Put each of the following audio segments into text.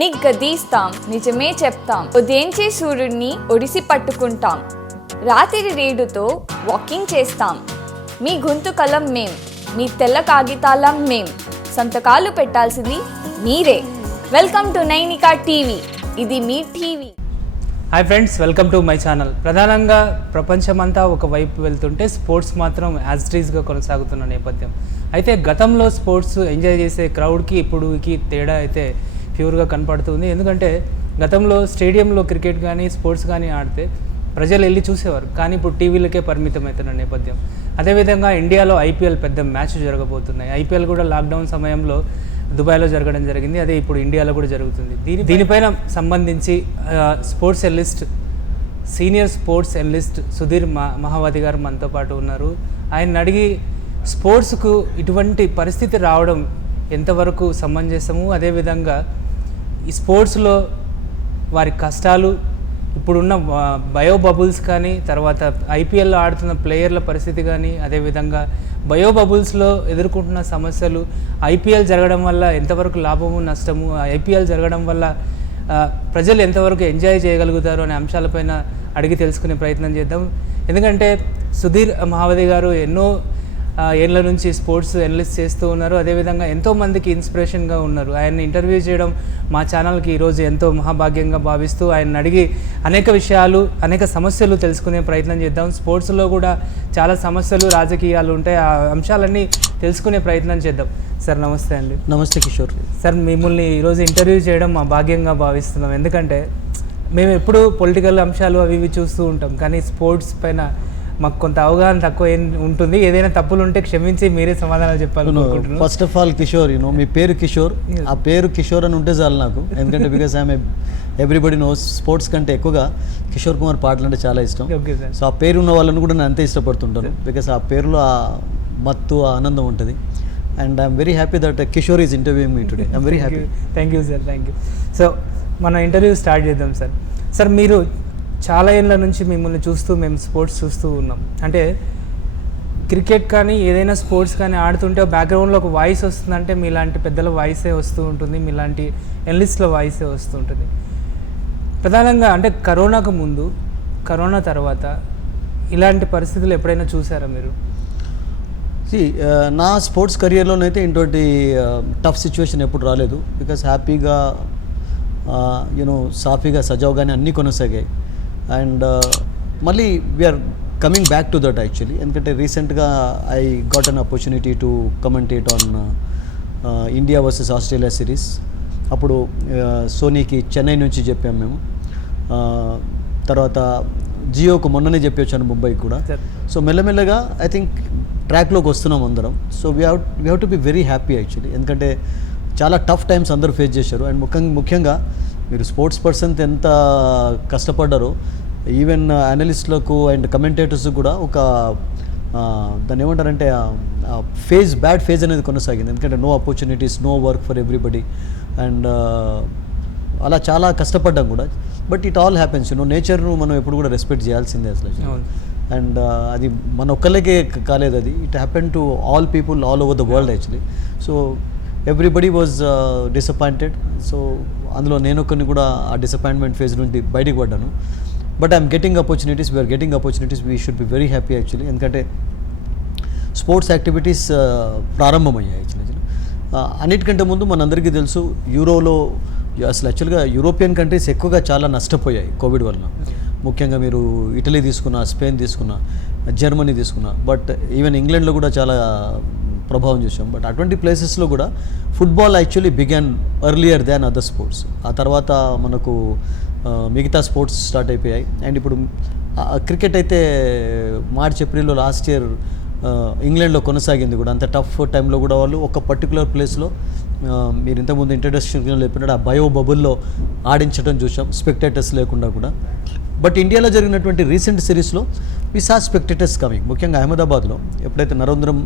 నిగ్గదీస్తాం, నిజమే చెప్తాం. ఉదయించే సూర్యుడిని ఒడిసి పట్టుకుంటాం. రాత్రి రేడుతో వాకింగ్ చేస్తాం. మీ గొంతు కలం మేం, మీ తెల్ల కాగితాలం మేం. సంతకాలు పెట్టాల్సింది మీరే. Welcome to Nainika TV. ఇది మీ TV. Hi friends, welcome to my channel. ప్రధానంగా ప్రపంచమంతా ఒకవైపు వెళ్తుంటే స్పోర్ట్స్ మాత్రం యాజ్ ఇట్ ఈస్గా కొనసాగుతున్న నేపథ్యం. అయితే గతంలో స్పోర్ట్స్ ఎంజాయ్ చేసే క్రౌడ్కి ఇప్పుడుకి తేడా అయితే ప్యూర్గా కనపడుతుంది. ఎందుకంటే గతంలో స్టేడియంలో క్రికెట్ కానీ స్పోర్ట్స్ కానీ ఆడితే ప్రజలు వెళ్ళి చూసేవారు, కానీ ఇప్పుడు టీవీలకే పరిమితం అవుతున్న నేపథ్యం. అదేవిధంగా ఇండియాలో ఐపీఎల్ పెద్ద మ్యాచ్ జరగబోతున్నాయి. ఐపీఎల్ కూడా లాక్డౌన్ సమయంలో దుబాయ్లో జరగడం జరిగింది, అదే ఇప్పుడు ఇండియాలో కూడా జరుగుతుంది. దీనిపైన సంబంధించి sports analyst, senior sports analyst Sudhir Mahavathi గారు మనతో పాటు ఉన్నారు. ఆయన అడిగి స్పోర్ట్స్కు ఇటువంటి పరిస్థితి రావడం ఎంతవరకు సమంజసము, అదేవిధంగా ఈ స్పోర్ట్స్లో వారి కష్టాలు, ఇప్పుడున్న బయో బబుల్స్ కానీ, తర్వాత ఐపీఎల్లో ఆడుతున్న ప్లేయర్ల పరిస్థితి కానీ, అదేవిధంగా బయో బబుల్స్లో ఎదుర్కొంటున్న సమస్యలు, ఐపీఎల్ జరగడం వల్ల ఎంతవరకు లాభము నష్టము, ఐపీఎల్ జరగడం వల్ల ప్రజలు ఎంతవరకు ఎంజాయ్ చేయగలుగుతారు అనే అంశాలపైన అడిగి తెలుసుకునే ప్రయత్నం చేద్దాం. ఎందుకంటే సుధీర్ మహావతి గారు ఎన్నో ఏళ్ళ నుంచి స్పోర్ట్స్ ఎనలిస్ట్ చేస్తూ ఉన్నారు, అదేవిధంగా ఎంతోమందికి ఇన్స్పిరేషన్గా ఉన్నారు. ఆయన్ని ఇంటర్వ్యూ చేయడం మా ఛానల్కి ఈరోజు ఎంతో మహాభాగ్యంగా భావిస్తూ ఆయన అడిగి అనేక విషయాలు, అనేక సమస్యలు తెలుసుకునే ప్రయత్నం చేద్దాం. స్పోర్ట్స్లో కూడా చాలా సమస్యలు, రాజకీయాలు ఉంటాయి, ఆ అంశాలన్నీ తెలుసుకునే ప్రయత్నం చేద్దాం. సార్ నమస్తే అండి. నమస్తే కిషోర్. సార్ మిమ్మల్ని ఈరోజు ఇంటర్వ్యూ చేయడం మా భాగ్యంగా భావిస్తున్నాం. ఎందుకంటే మేము ఎప్పుడూ పొలిటికల్ అంశాలు అవి ఇవి చూస్తూ ఉంటాం, కానీ స్పోర్ట్స్ పైన మాకు కొంత అవగాహన తక్కువ ఉంటుంది. ఏదైనా తప్పులు ఉంటే క్షమించి మీరే సమాధానాలు చెప్పాలనుకుంటున్నాను. ఫస్ట్ ఆఫ్ ఆల్ కిషోర్, మీ పేరు కిషోర్, ఆ పేరు కిషోర్ అని ఉంటే చాలు నాకు. ఎందుకంటే because I'm everybody knows sports కంటే ఎక్కువగా కిషోర్ కుమార్ పాటలు అంటే చాలా ఇష్టం. సో ఆ పేరు ఉన్న వాళ్ళని కూడా నేను అంతే ఇష్టపడుతుంటాను, బికాస్ ఆ పేరులో ఆ మత్తు, ఆ ఆనందం ఉంటుంది. And I'm very happy that Kishore is interviewing me today. I'm very happy. Thank you sir, thank you. So మన ఇంటర్వ్యూ స్టార్ట్ చేద్దాం సార్. సార్ మీరు చాలా ఏళ్ళ నుంచి మిమ్మల్ని చూస్తూ మేము స్పోర్ట్స్ చూస్తూ ఉన్నాం. అంటే క్రికెట్ కానీ ఏదైనా స్పోర్ట్స్ కానీ ఆడుతుంటే బ్యాక్గ్రౌండ్లో ఒక వాయిస్ వస్తుందంటే మీలాంటి పెద్దల వాయిసే వస్తూ ఉంటుంది, మీలాంటి ఎనలిస్ట్ల వాయిసే వస్తూ ఉంటుంది. ప్రధానంగా అంటే కరోనాకు ముందు, కరోనా తర్వాత ఇలాంటి పరిస్థితులు ఎప్పుడైనా చూసారా మీరు? నా స్పోర్ట్స్ కెరియర్లోనైతే ఇంకోటి టఫ్ సిచ్యువేషన్ ఎప్పుడు రాలేదు. బికాస్ హ్యాపీగా సాఫీగా సజావుగానే అన్నీ కొనసాగాయి. అండ్ మళ్ళీ we're coming back to that actually. ఎందుకంటే రీసెంట్గా I got an opportunity to commentate on India versus Australia series. అప్పుడు సోనీకి చెన్నై నుంచి చెప్పాము మేము. తర్వాత జియోకు మొన్ననే చెప్పి వచ్చాను, ముంబైకి కూడా. సో మెల్లమెల్లగా ఐ థింక్ ట్రాక్లోకి వస్తున్నాం అందరం. So we have to be very happy actually. ఎందుకంటే చాలా టఫ్ టైమ్స్ అందరూ ఫేస్ చేశారు. అండ్ ముఖ్యంగా మీరు స్పోర్ట్స్ పర్సన్స్ ఎంత కష్టపడ్డారో, ఈవెన్ అనలిస్ట్లకు అండ్ కమెంటేటర్స్ కూడా ఒక దాన్ని ఏమంటారంటే బ్యాడ్ ఫేజ్ అనేది కొనసాగింది. ఎందుకంటే no opportunities, no work for everybody. And అలా చాలా కష్టపడ్డాం కూడా. But it all happens. నేచర్ను మనం ఎప్పుడు కూడా రెస్పెక్ట్ చేయాల్సిందే అసలు. అండ్ అది మన ఒక్కళ్ళకే కాలేదు, అది it happen to all people all over the world actually. So everybody was disappointed. So అందులో నేను కొన్ని కూడా ఆ డిసప్పాయింట్మెంట్ ఫేజ్ నుండి బయటికి పడ్డాను. But I'm getting opportunities, we are getting opportunities, we should be very happy actually. ఎందుకంటే స్పోర్ట్స్ యాక్టివిటీస్ ప్రారంభమయ్యాయి యాక్చువల్లీ. అన్నిటికంటే ముందు మనందరికీ తెలుసు, యూరోలో అసలు యాక్చువల్గా యూరోపియన్ కంట్రీస్ ఎక్కువగా చాలా నష్టపోయాయి కోవిడ్ వలన. ముఖ్యంగా మీరు ఇటలీ తీసుకున్నా, స్పెయిన్ తీసుకున్నా, జర్మనీ తీసుకున్నా, బట్ ఈవెన్ ఇంగ్లాండ్లో కూడా చాలా ప్రభావం చూసాం. బట్ అటువంటి ప్లేసెస్లో కూడా football actually began earlier than other sports. ఆ తర్వాత మనకు మిగతా స్పోర్ట్స్ స్టార్ట్ అయిపోయాయి. అండ్ ఇప్పుడు క్రికెట్ అయితే మార్చ్ ఏప్రిల్లో లాస్ట్ ఇయర్ ఇంగ్లాండ్లో కొనసాగింది కూడా. అంత టఫ్ టైంలో కూడా వాళ్ళు ఒక పర్టికులర్ ప్లేస్లో మీరు ఇంతకుముందు ఇంట్రడక్షన్లో చెప్పినట్టు ఆ బయో బబుల్లో ఆడించడం చూసాం, స్పెక్టేటర్స్ లేకుండా కూడా. బట్ ఇండియాలో జరిగినటువంటి రీసెంట్ సిరీస్లో వి సా స్పెక్టేటర్స్ కమింగ్. ముఖ్యంగా అహ్మదాబాద్లో ఎప్పుడైతే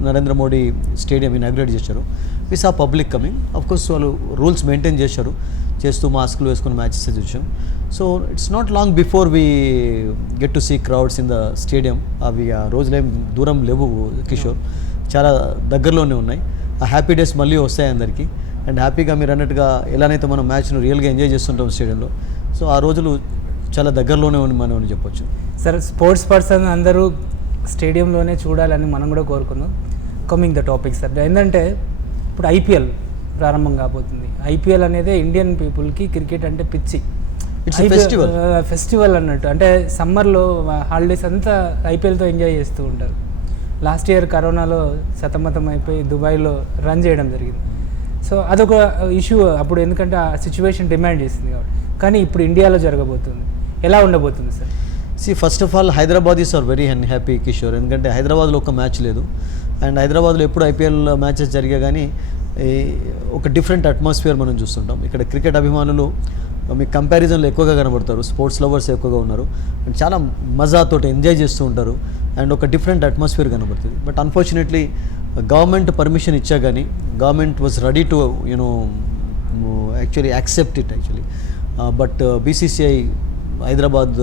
నరేంద్ర మోడీ స్టేడియం ఇనాగ్రేట్ చేశారో we saw public coming. Of course వాళ్ళు రూల్స్ మెయింటైన్ చేస్తూ మాస్కులు వేసుకుని మ్యాచెస్ చూసాం. So it's not long before we get to see crowds in the stadium. అవి ఆ రోజులేం దూరం లేవు కిషోర్, చాలా దగ్గరలోనే ఉన్నాయి. ఆ హ్యాపీ డేస్ మళ్ళీ వస్తాయి అందరికీ. అండ్ హ్యాపీగా మీరు అన్నట్టుగా ఎలానైతే మనం మ్యాచ్ను రియల్గా ఎంజాయ్ చేస్తుంటాం స్టేడియంలో, సో ఆ రోజులు చాలా దగ్గరలోనే ఉంది మనం అని చెప్పొచ్చు. సార్ స్పోర్ట్స్ పర్సన్ అందరూ స్టేడియంలోనే చూడాలని మనం కూడా కోరుకుందాం. కమింగ్ ద టాపిక్ సార్, ఏంటంటే ఇప్పుడు ఐపీఎల్ ప్రారంభం కాబోతుంది. ఐపీఎల్ అనేది ఇండియన్ పీపుల్కి క్రికెట్ అంటే పిచ్చి, ఇట్స్ ఫెస్టివల్. ఫెస్టివల్ అన్నట్టు. అంటే సమ్మర్లో హాలిడేస్ అంతా ఐపీఎల్తో ఎంజాయ్ చేస్తూ ఉంటారు. లాస్ట్ ఇయర్ కరోనాలో సతమతం అయిపోయి దుబాయ్లో రన్ చేయడం జరిగింది. సో అదొక ఇష్యూ అప్పుడు, ఎందుకంటే ఆ సిచ్యువేషన్ డిమాండ్ చేసింది కాబట్టి. కానీ ఇప్పుడు ఇండియాలో జరగబోతుంది, ఎలా ఉండబోతుంది sir? First of all Hyderabadis are very happy Kishore, ఎందుకంటే హైదరాబాద్లో ఒక మ్యాచ్ లేదు. అండ్ హైదరాబాద్లో ఎప్పుడు ఐపీఎల్ మ్యాచెస్ జరిగా కానీ ఒక డిఫరెంట్ అట్మాస్ఫియర్ మనం చూస్తుంటాం. ఇక్కడ క్రికెట్ అభిమానులు మీకు కంపారిజన్లో ఎక్కువగా కనబడతారు, స్పోర్ట్స్ లవర్స్ ఎక్కువగా ఉన్నారు, అండ్ చాలా మజాతో ఎంజాయ్ చేస్తూ ఉంటారు, అండ్ ఒక డిఫరెంట్ అట్మాస్ఫియర్ కనబడుతుంది. బట్ అన్ఫార్చునేట్లీ గవర్నమెంట్ పర్మిషన్ ఇచ్చా కానీ government was ready to actually accept it actually. But BCCI Hyderabad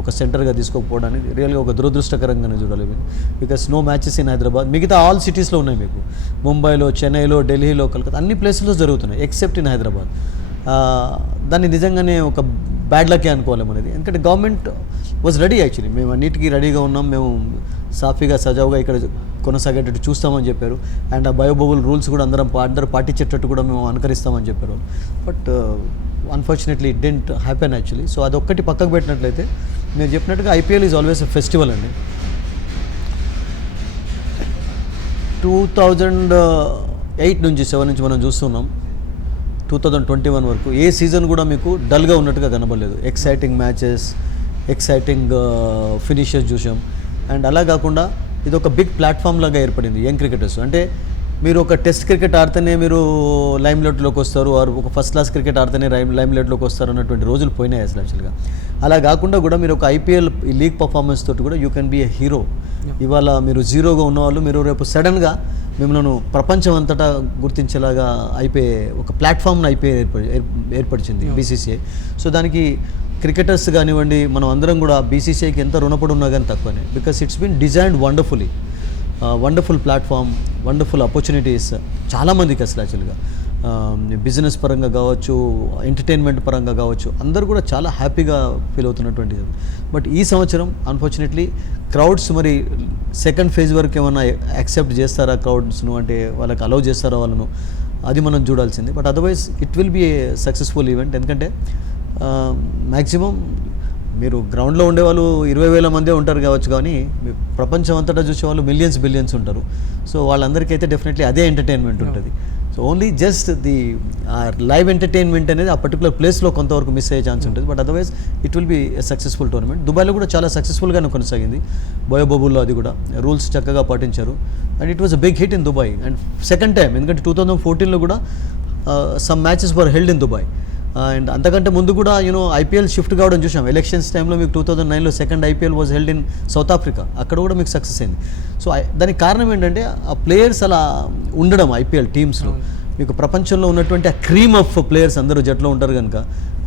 ఒక సెంటర్గా తీసుకోకపోవడానికి రియల్గా ఒక దురదృష్టకరంగానే చూడాలి. Because no matches in Hyderabad. మిగతా ఆల్ సిటీస్లో ఉన్నాయి, మీకు ముంబైలో, చెన్నైలో, ఢిల్లీలో, కలకత్తా అన్ని ప్లేసెస్లో జరుగుతున్నాయి ఎక్సెప్ట్ ఇన్ హైదరాబాద్. దాన్ని నిజంగానే ఒక బ్యాడ్ లకే అనుకోవాలి మనది, ఎందుకంటే గవర్నమెంట్ వాజ్ రెడీ యాక్చువల్లీ. మేము అన్నిటికీ రెడీగా ఉన్నాం, మేము సాఫీగా సజావుగా ఇక్కడ కొనసాగేటట్టు చూస్తామని చెప్పారు. అండ్ ఆ బయోబబుల్ రూల్స్ కూడా అందరూ పాటించేటట్టు కూడా మేము అనుకరిస్తామని చెప్పారు. But unfortunately it didn't happen actually. So అదొక్కటి పక్కకు పెట్టినట్లయితే మీరు చెప్పినట్టుగా IPL is always a festival అండి. 2008 నుంచి 7 నుంచి మనం చూస్తున్నాం 2021 వరకు ఏ సీజన్ కూడా మీకు డల్గా ఉన్నట్టుగా కనబడలేదు. ఎక్సైటింగ్ మ్యాచెస్, ఎక్సైటింగ్ ఫినిషెస్ చూసాం. అండ్ అలా కాకుండా ఇది ఒక బిగ్ ప్లాట్ఫామ్ లాగా ఏర్పడింది యంగ్ క్రికెటర్స్. అంటే మీరు ఒక టెస్ట్ క్రికెట్ ఆడితేనే మీరు లైమ్లైట్లోకి వస్తారు, ఆర్ ఒక ఫస్ట్ క్లాస్ క్రికెట్ ఆడితేనే లైమ్లైట్లోకి వస్తారు అన్నటువంటి రోజులు పోయినాయి అసలు యాక్చువల్గా. అలా కాకుండా కూడా మీరు ఒక ఐపీఎల్ లీగ్ పర్ఫార్మెన్స్ తోటి కూడా you can be a hero. ఇవాళ మీరు జీరోగా ఉన్నవాళ్ళు మీరు రేపు సడన్గా మిమ్మల్ని ప్రపంచం అంతటా గుర్తించేలాగా అయిపోయే ఒక ప్లాట్ఫామ్ను ఏర్పరిచింది బీసీసీఐ. సో దానికి క్రికెటర్స్ కానివ్వండి, మనం అందరం కూడా బీసీసీఐకి ఎంత రుణపడి ఉన్నా కానీ తక్కువనే. Because it's been designed wonderfully, wonderful platform, wonderful opportunities చాలామందికి అసలు యాక్చువల్గా బిజినెస్ పరంగా కావచ్చు, ఎంటర్టైన్మెంట్ పరంగా కావచ్చు, అందరూ కూడా చాలా హ్యాపీగా ఫీల్ అవుతున్నటువంటిది. బట్ ఈ సంవత్సరం అన్ఫార్చునేట్లీ క్రౌడ్స్ మరి సెకండ్ ఫేజ్ వరకు ఏమైనా యాక్సెప్ట్ చేస్తారా క్రౌడ్స్ను, అంటే వాళ్ళకి అలౌ చేస్తారా వాళ్ళను, అది మనం చూడాల్సింది. But otherwise it will be a successful event. ఎందుకంటే మ్యాక్సిమం మీరు గ్రౌండ్లో ఉండేవాళ్ళు 20,000 మందే ఉంటారు కావచ్చు, కానీ ప్రపంచం అంతటా చూసేవాళ్ళు బిలియన్స్ ఉంటారు. సో వాళ్ళందరికీ అయితే డెఫినెట్లీ అదే ఎంటర్టైన్మెంట్ ఉంటుంది. So only just the live entertainment అనేది ఆ పర్టికులర్ ప్లేస్లో కొంతవరకు మిస్ అయ్యే ఛాన్స్ ఉంటుంది. But otherwise it will be a successful tournament. దుబాయ్లో కూడా చాలా సక్సెస్ఫుల్గానే కొనసాగింది, బయోబబుల్లో అది కూడా రూల్స్ చక్కగా పాటించారు. And it was a big hit in Dubai. And second time, ఎందుకంటే 2014లో కూడా some matches were held in Dubai. And అంతకంటే ముందు కూడా ఐపీఎల్ షిఫ్ట్ కావడం చూసాం. ఎలక్షన్స్ టైంలో మీకు 2009లో second IPL was held in South Africa, అక్కడ కూడా మీకు సక్సెస్ అయింది. సో దానికి కారణం ఏంటంటే ఆ ప్లేయర్స్ అలా ఉండడం ఐపీఎల్ టీమ్స్లో. మీకు ప్రపంచంలో ఉన్నటువంటి ఆ క్రీమ్ ఆఫ్ ప్లేయర్స్ అందరూ జట్లో ఉంటారు కనుక,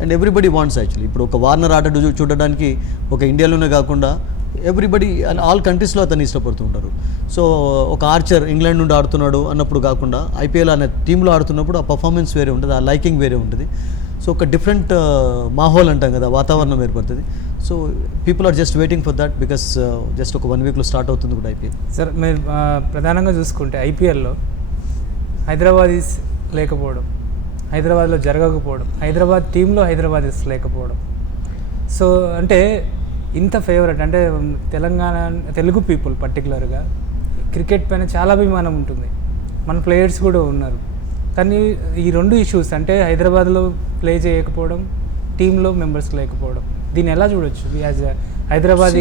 అండ్ ఎవ్రీబడి వాంట్స్ యాక్చువల్లీ. ఇప్పుడు ఒక వార్నర్ ఆట చూడడానికి ఒక ఇండియాలోనే కాకుండా ఎవ్రీబడి ఆల్ కంట్రీస్లో అతన్ని ఇష్టపడుతుంటారు. సో ఒక ఆర్చర్ ఇంగ్లాండ్ నుండి ఆడుతున్నాడు అన్నప్పుడు కాకుండా ఐపీఎల్ అనే టీంలో ఆడుతున్నప్పుడు ఆ పర్ఫార్మెన్స్ వేరే ఉంటుంది, ఆ లైకింగ్ వేరే ఉంటుంది. సో ఒక డిఫరెంట్ మాహోల్ అంటాం కదా, వాతావరణం ఏర్పడుతుంది. So people are just waiting for that, because just ఒక 1 వీక్లో స్టార్ట్ అవుతుంది కూడా ఐపీఎల్. సార్ మీరు ప్రధానంగా చూసుకుంటే ఐపీఎల్లో హైదరాబాదీస్ లేకపోవడం, హైదరాబాద్లో జరగకపోవడం, హైదరాబాద్ టీంలో హైదరాబాదీస్ లేకపోవడం, సో అంటే ఇంత ఫేవరెట్ అంటే తెలంగాణ తెలుగు పీపుల్ పర్టికులర్గా క్రికెట్ పైన చాలా అభిమానం ఉంటుంది, మన ప్లేయర్స్ కూడా ఉన్నారు. కానీ ఈ 2 ఇష్యూస్ అంటే హైదరాబాద్లో ప్లే చేయకపోవడం, టీంలో మెంబర్స్ లేకపోవడం, దీన్ని ఎలా చూడొచ్చు యాజ్ హైదరాబాద్?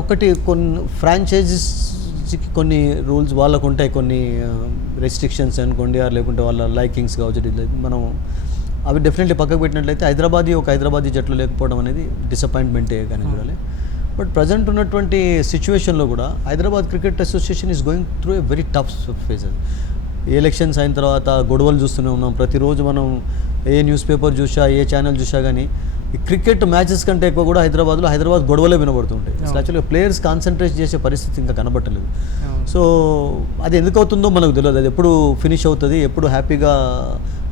ఒకటి కొన్ని ఫ్రాంచైజీస్కి కొన్ని రూల్స్ వాళ్ళకు ఉంటాయి, కొన్ని రెస్ట్రిక్షన్స్ అనుకోండి, లేకుంటే వాళ్ళ లైకింగ్స్ కావచ్చు, మనం అవి డెఫినెట్లీ పక్కకు పెట్టినట్లయితే హైదరాబాదీ జట్లు లేకపోవడం అనేది డిసప్పాయింట్మెంటే కానీ చూడాలి. బట్ ప్రజెంట్ ఉన్నటువంటి సిచ్యువేషన్లో కూడా Hyderabad cricket association is going through a very tough phases. Elections అయిన తర్వాత గొడవలు చూస్తూనే ఉన్నాం. ప్రతిరోజు మనం ఏ న్యూస్ పేపర్ చూసా, ఏ ఛానల్ చూసా కానీ ఈ క్రికెట్ మ్యాచెస్ కంటే ఎక్కువ కూడా హైదరాబాద్ గొడవలే వినబడుతుంటాయి. అసలు యాక్చువల్గా ప్లేయర్స్ కాన్సన్ట్రేట్ చేసే పరిస్థితి ఇంకా కనబట్టలేదు. సో అది ఎందుకు అవుతుందో మనకు తెలియదు. అది ఎప్పుడు ఫినిష్ అవుతుంది, ఎప్పుడు హ్యాపీగా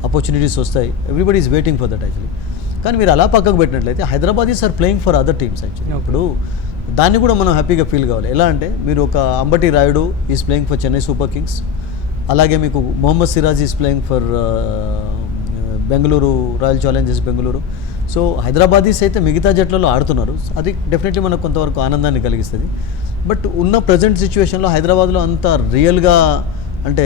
ఆపర్చునిటీస్ వస్తాయి. Everybody is waiting for that actually. కానీ మీరు అలా పక్కకు పెట్టినట్లయితే Hyderabadis are playing for other teams actually. ఇప్పుడు దాన్ని కూడా మనం హ్యాపీగా ఫీల్ కావాలి. ఎలా అంటే మీరు ఒక Ambati Rayudu is playing for Chennai super kings, అలాగే మీకు Mohammed Siraj is playing for Bengaluru royal challengers Bengaluru. So Hyderabadis అయితే మిగతా జట్లలో ఆడుతున్నారు. అది డెఫినెట్లీ మనకు కొంతవరకు ఆనందాన్ని కలిగిస్తుంది. బట్ ఉన్న ప్రజెంట్ సిచ్యువేషన్లో హైదరాబాద్లో అంత రియల్గా అంటే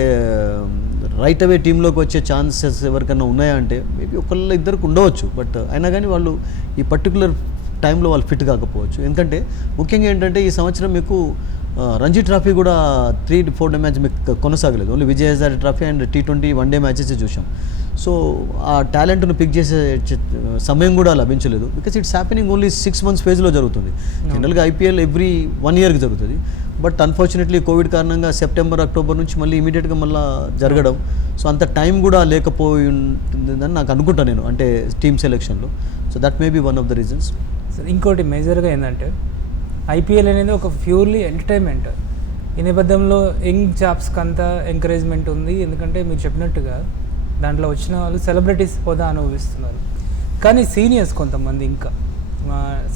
రైట్ అవే టీంలోకి వచ్చే ఛాన్సెస్ ఎవరికైనా ఉన్నాయా అంటే మేబీ ఒకళ్ళు ఇద్దరికి ఉండవచ్చు. బట్ అయినా కానీ వాళ్ళు ఈ పర్టికులర్ టైంలో వాళ్ళు ఫిట్ కాకపోవచ్చు. ఎందుకంటే ముఖ్యంగా ఏంటంటే ఈ సంవత్సరం మీకు రంజీ ట్రాఫీ కూడా 3-4 మ్యాచ్ మీకు కొనసాగలేదు. Only Vijay Hazare trophy and T20 one day matches చూసాం. సో ఆ టాలెంట్ను పిక్ చేసే సమయం కూడా లభించలేదు. Because it's happening only 6 months ఫేజ్లో జరుగుతుంది. జనరల్గా IPL ఎవ్రీ 1 yearకి జరుగుతుంది. బట్ అన్ఫార్చునేట్లీ కోవిడ్ కారణంగా సెప్టెంబర్ అక్టోబర్ నుంచి మళ్ళీ ఇమీడియట్గా మళ్ళీ జరగడం. సో అంత టైం కూడా లేకపోయి ఉంటుందని నాకు అనుకుంటాను నేను, అంటే టీమ్ సెలెక్షన్లో. So that may be one of the reasons. ఇంకోటి మేజర్గా ఏంటంటే IPL అనేది ఒక ప్యూర్లీ ఎంటర్టైన్మెంట్. ఈ నేపథ్యంలో యంగ్ జాబ్స్కి అంతా ఎంకరేజ్మెంట్ ఉంది. ఎందుకంటే మీరు చెప్పినట్టుగా దాంట్లో వచ్చిన వాళ్ళు సెలబ్రిటీస్ హోదా అనుభవిస్తున్నారు. కానీ సీనియర్స్ కొంతమంది ఇంకా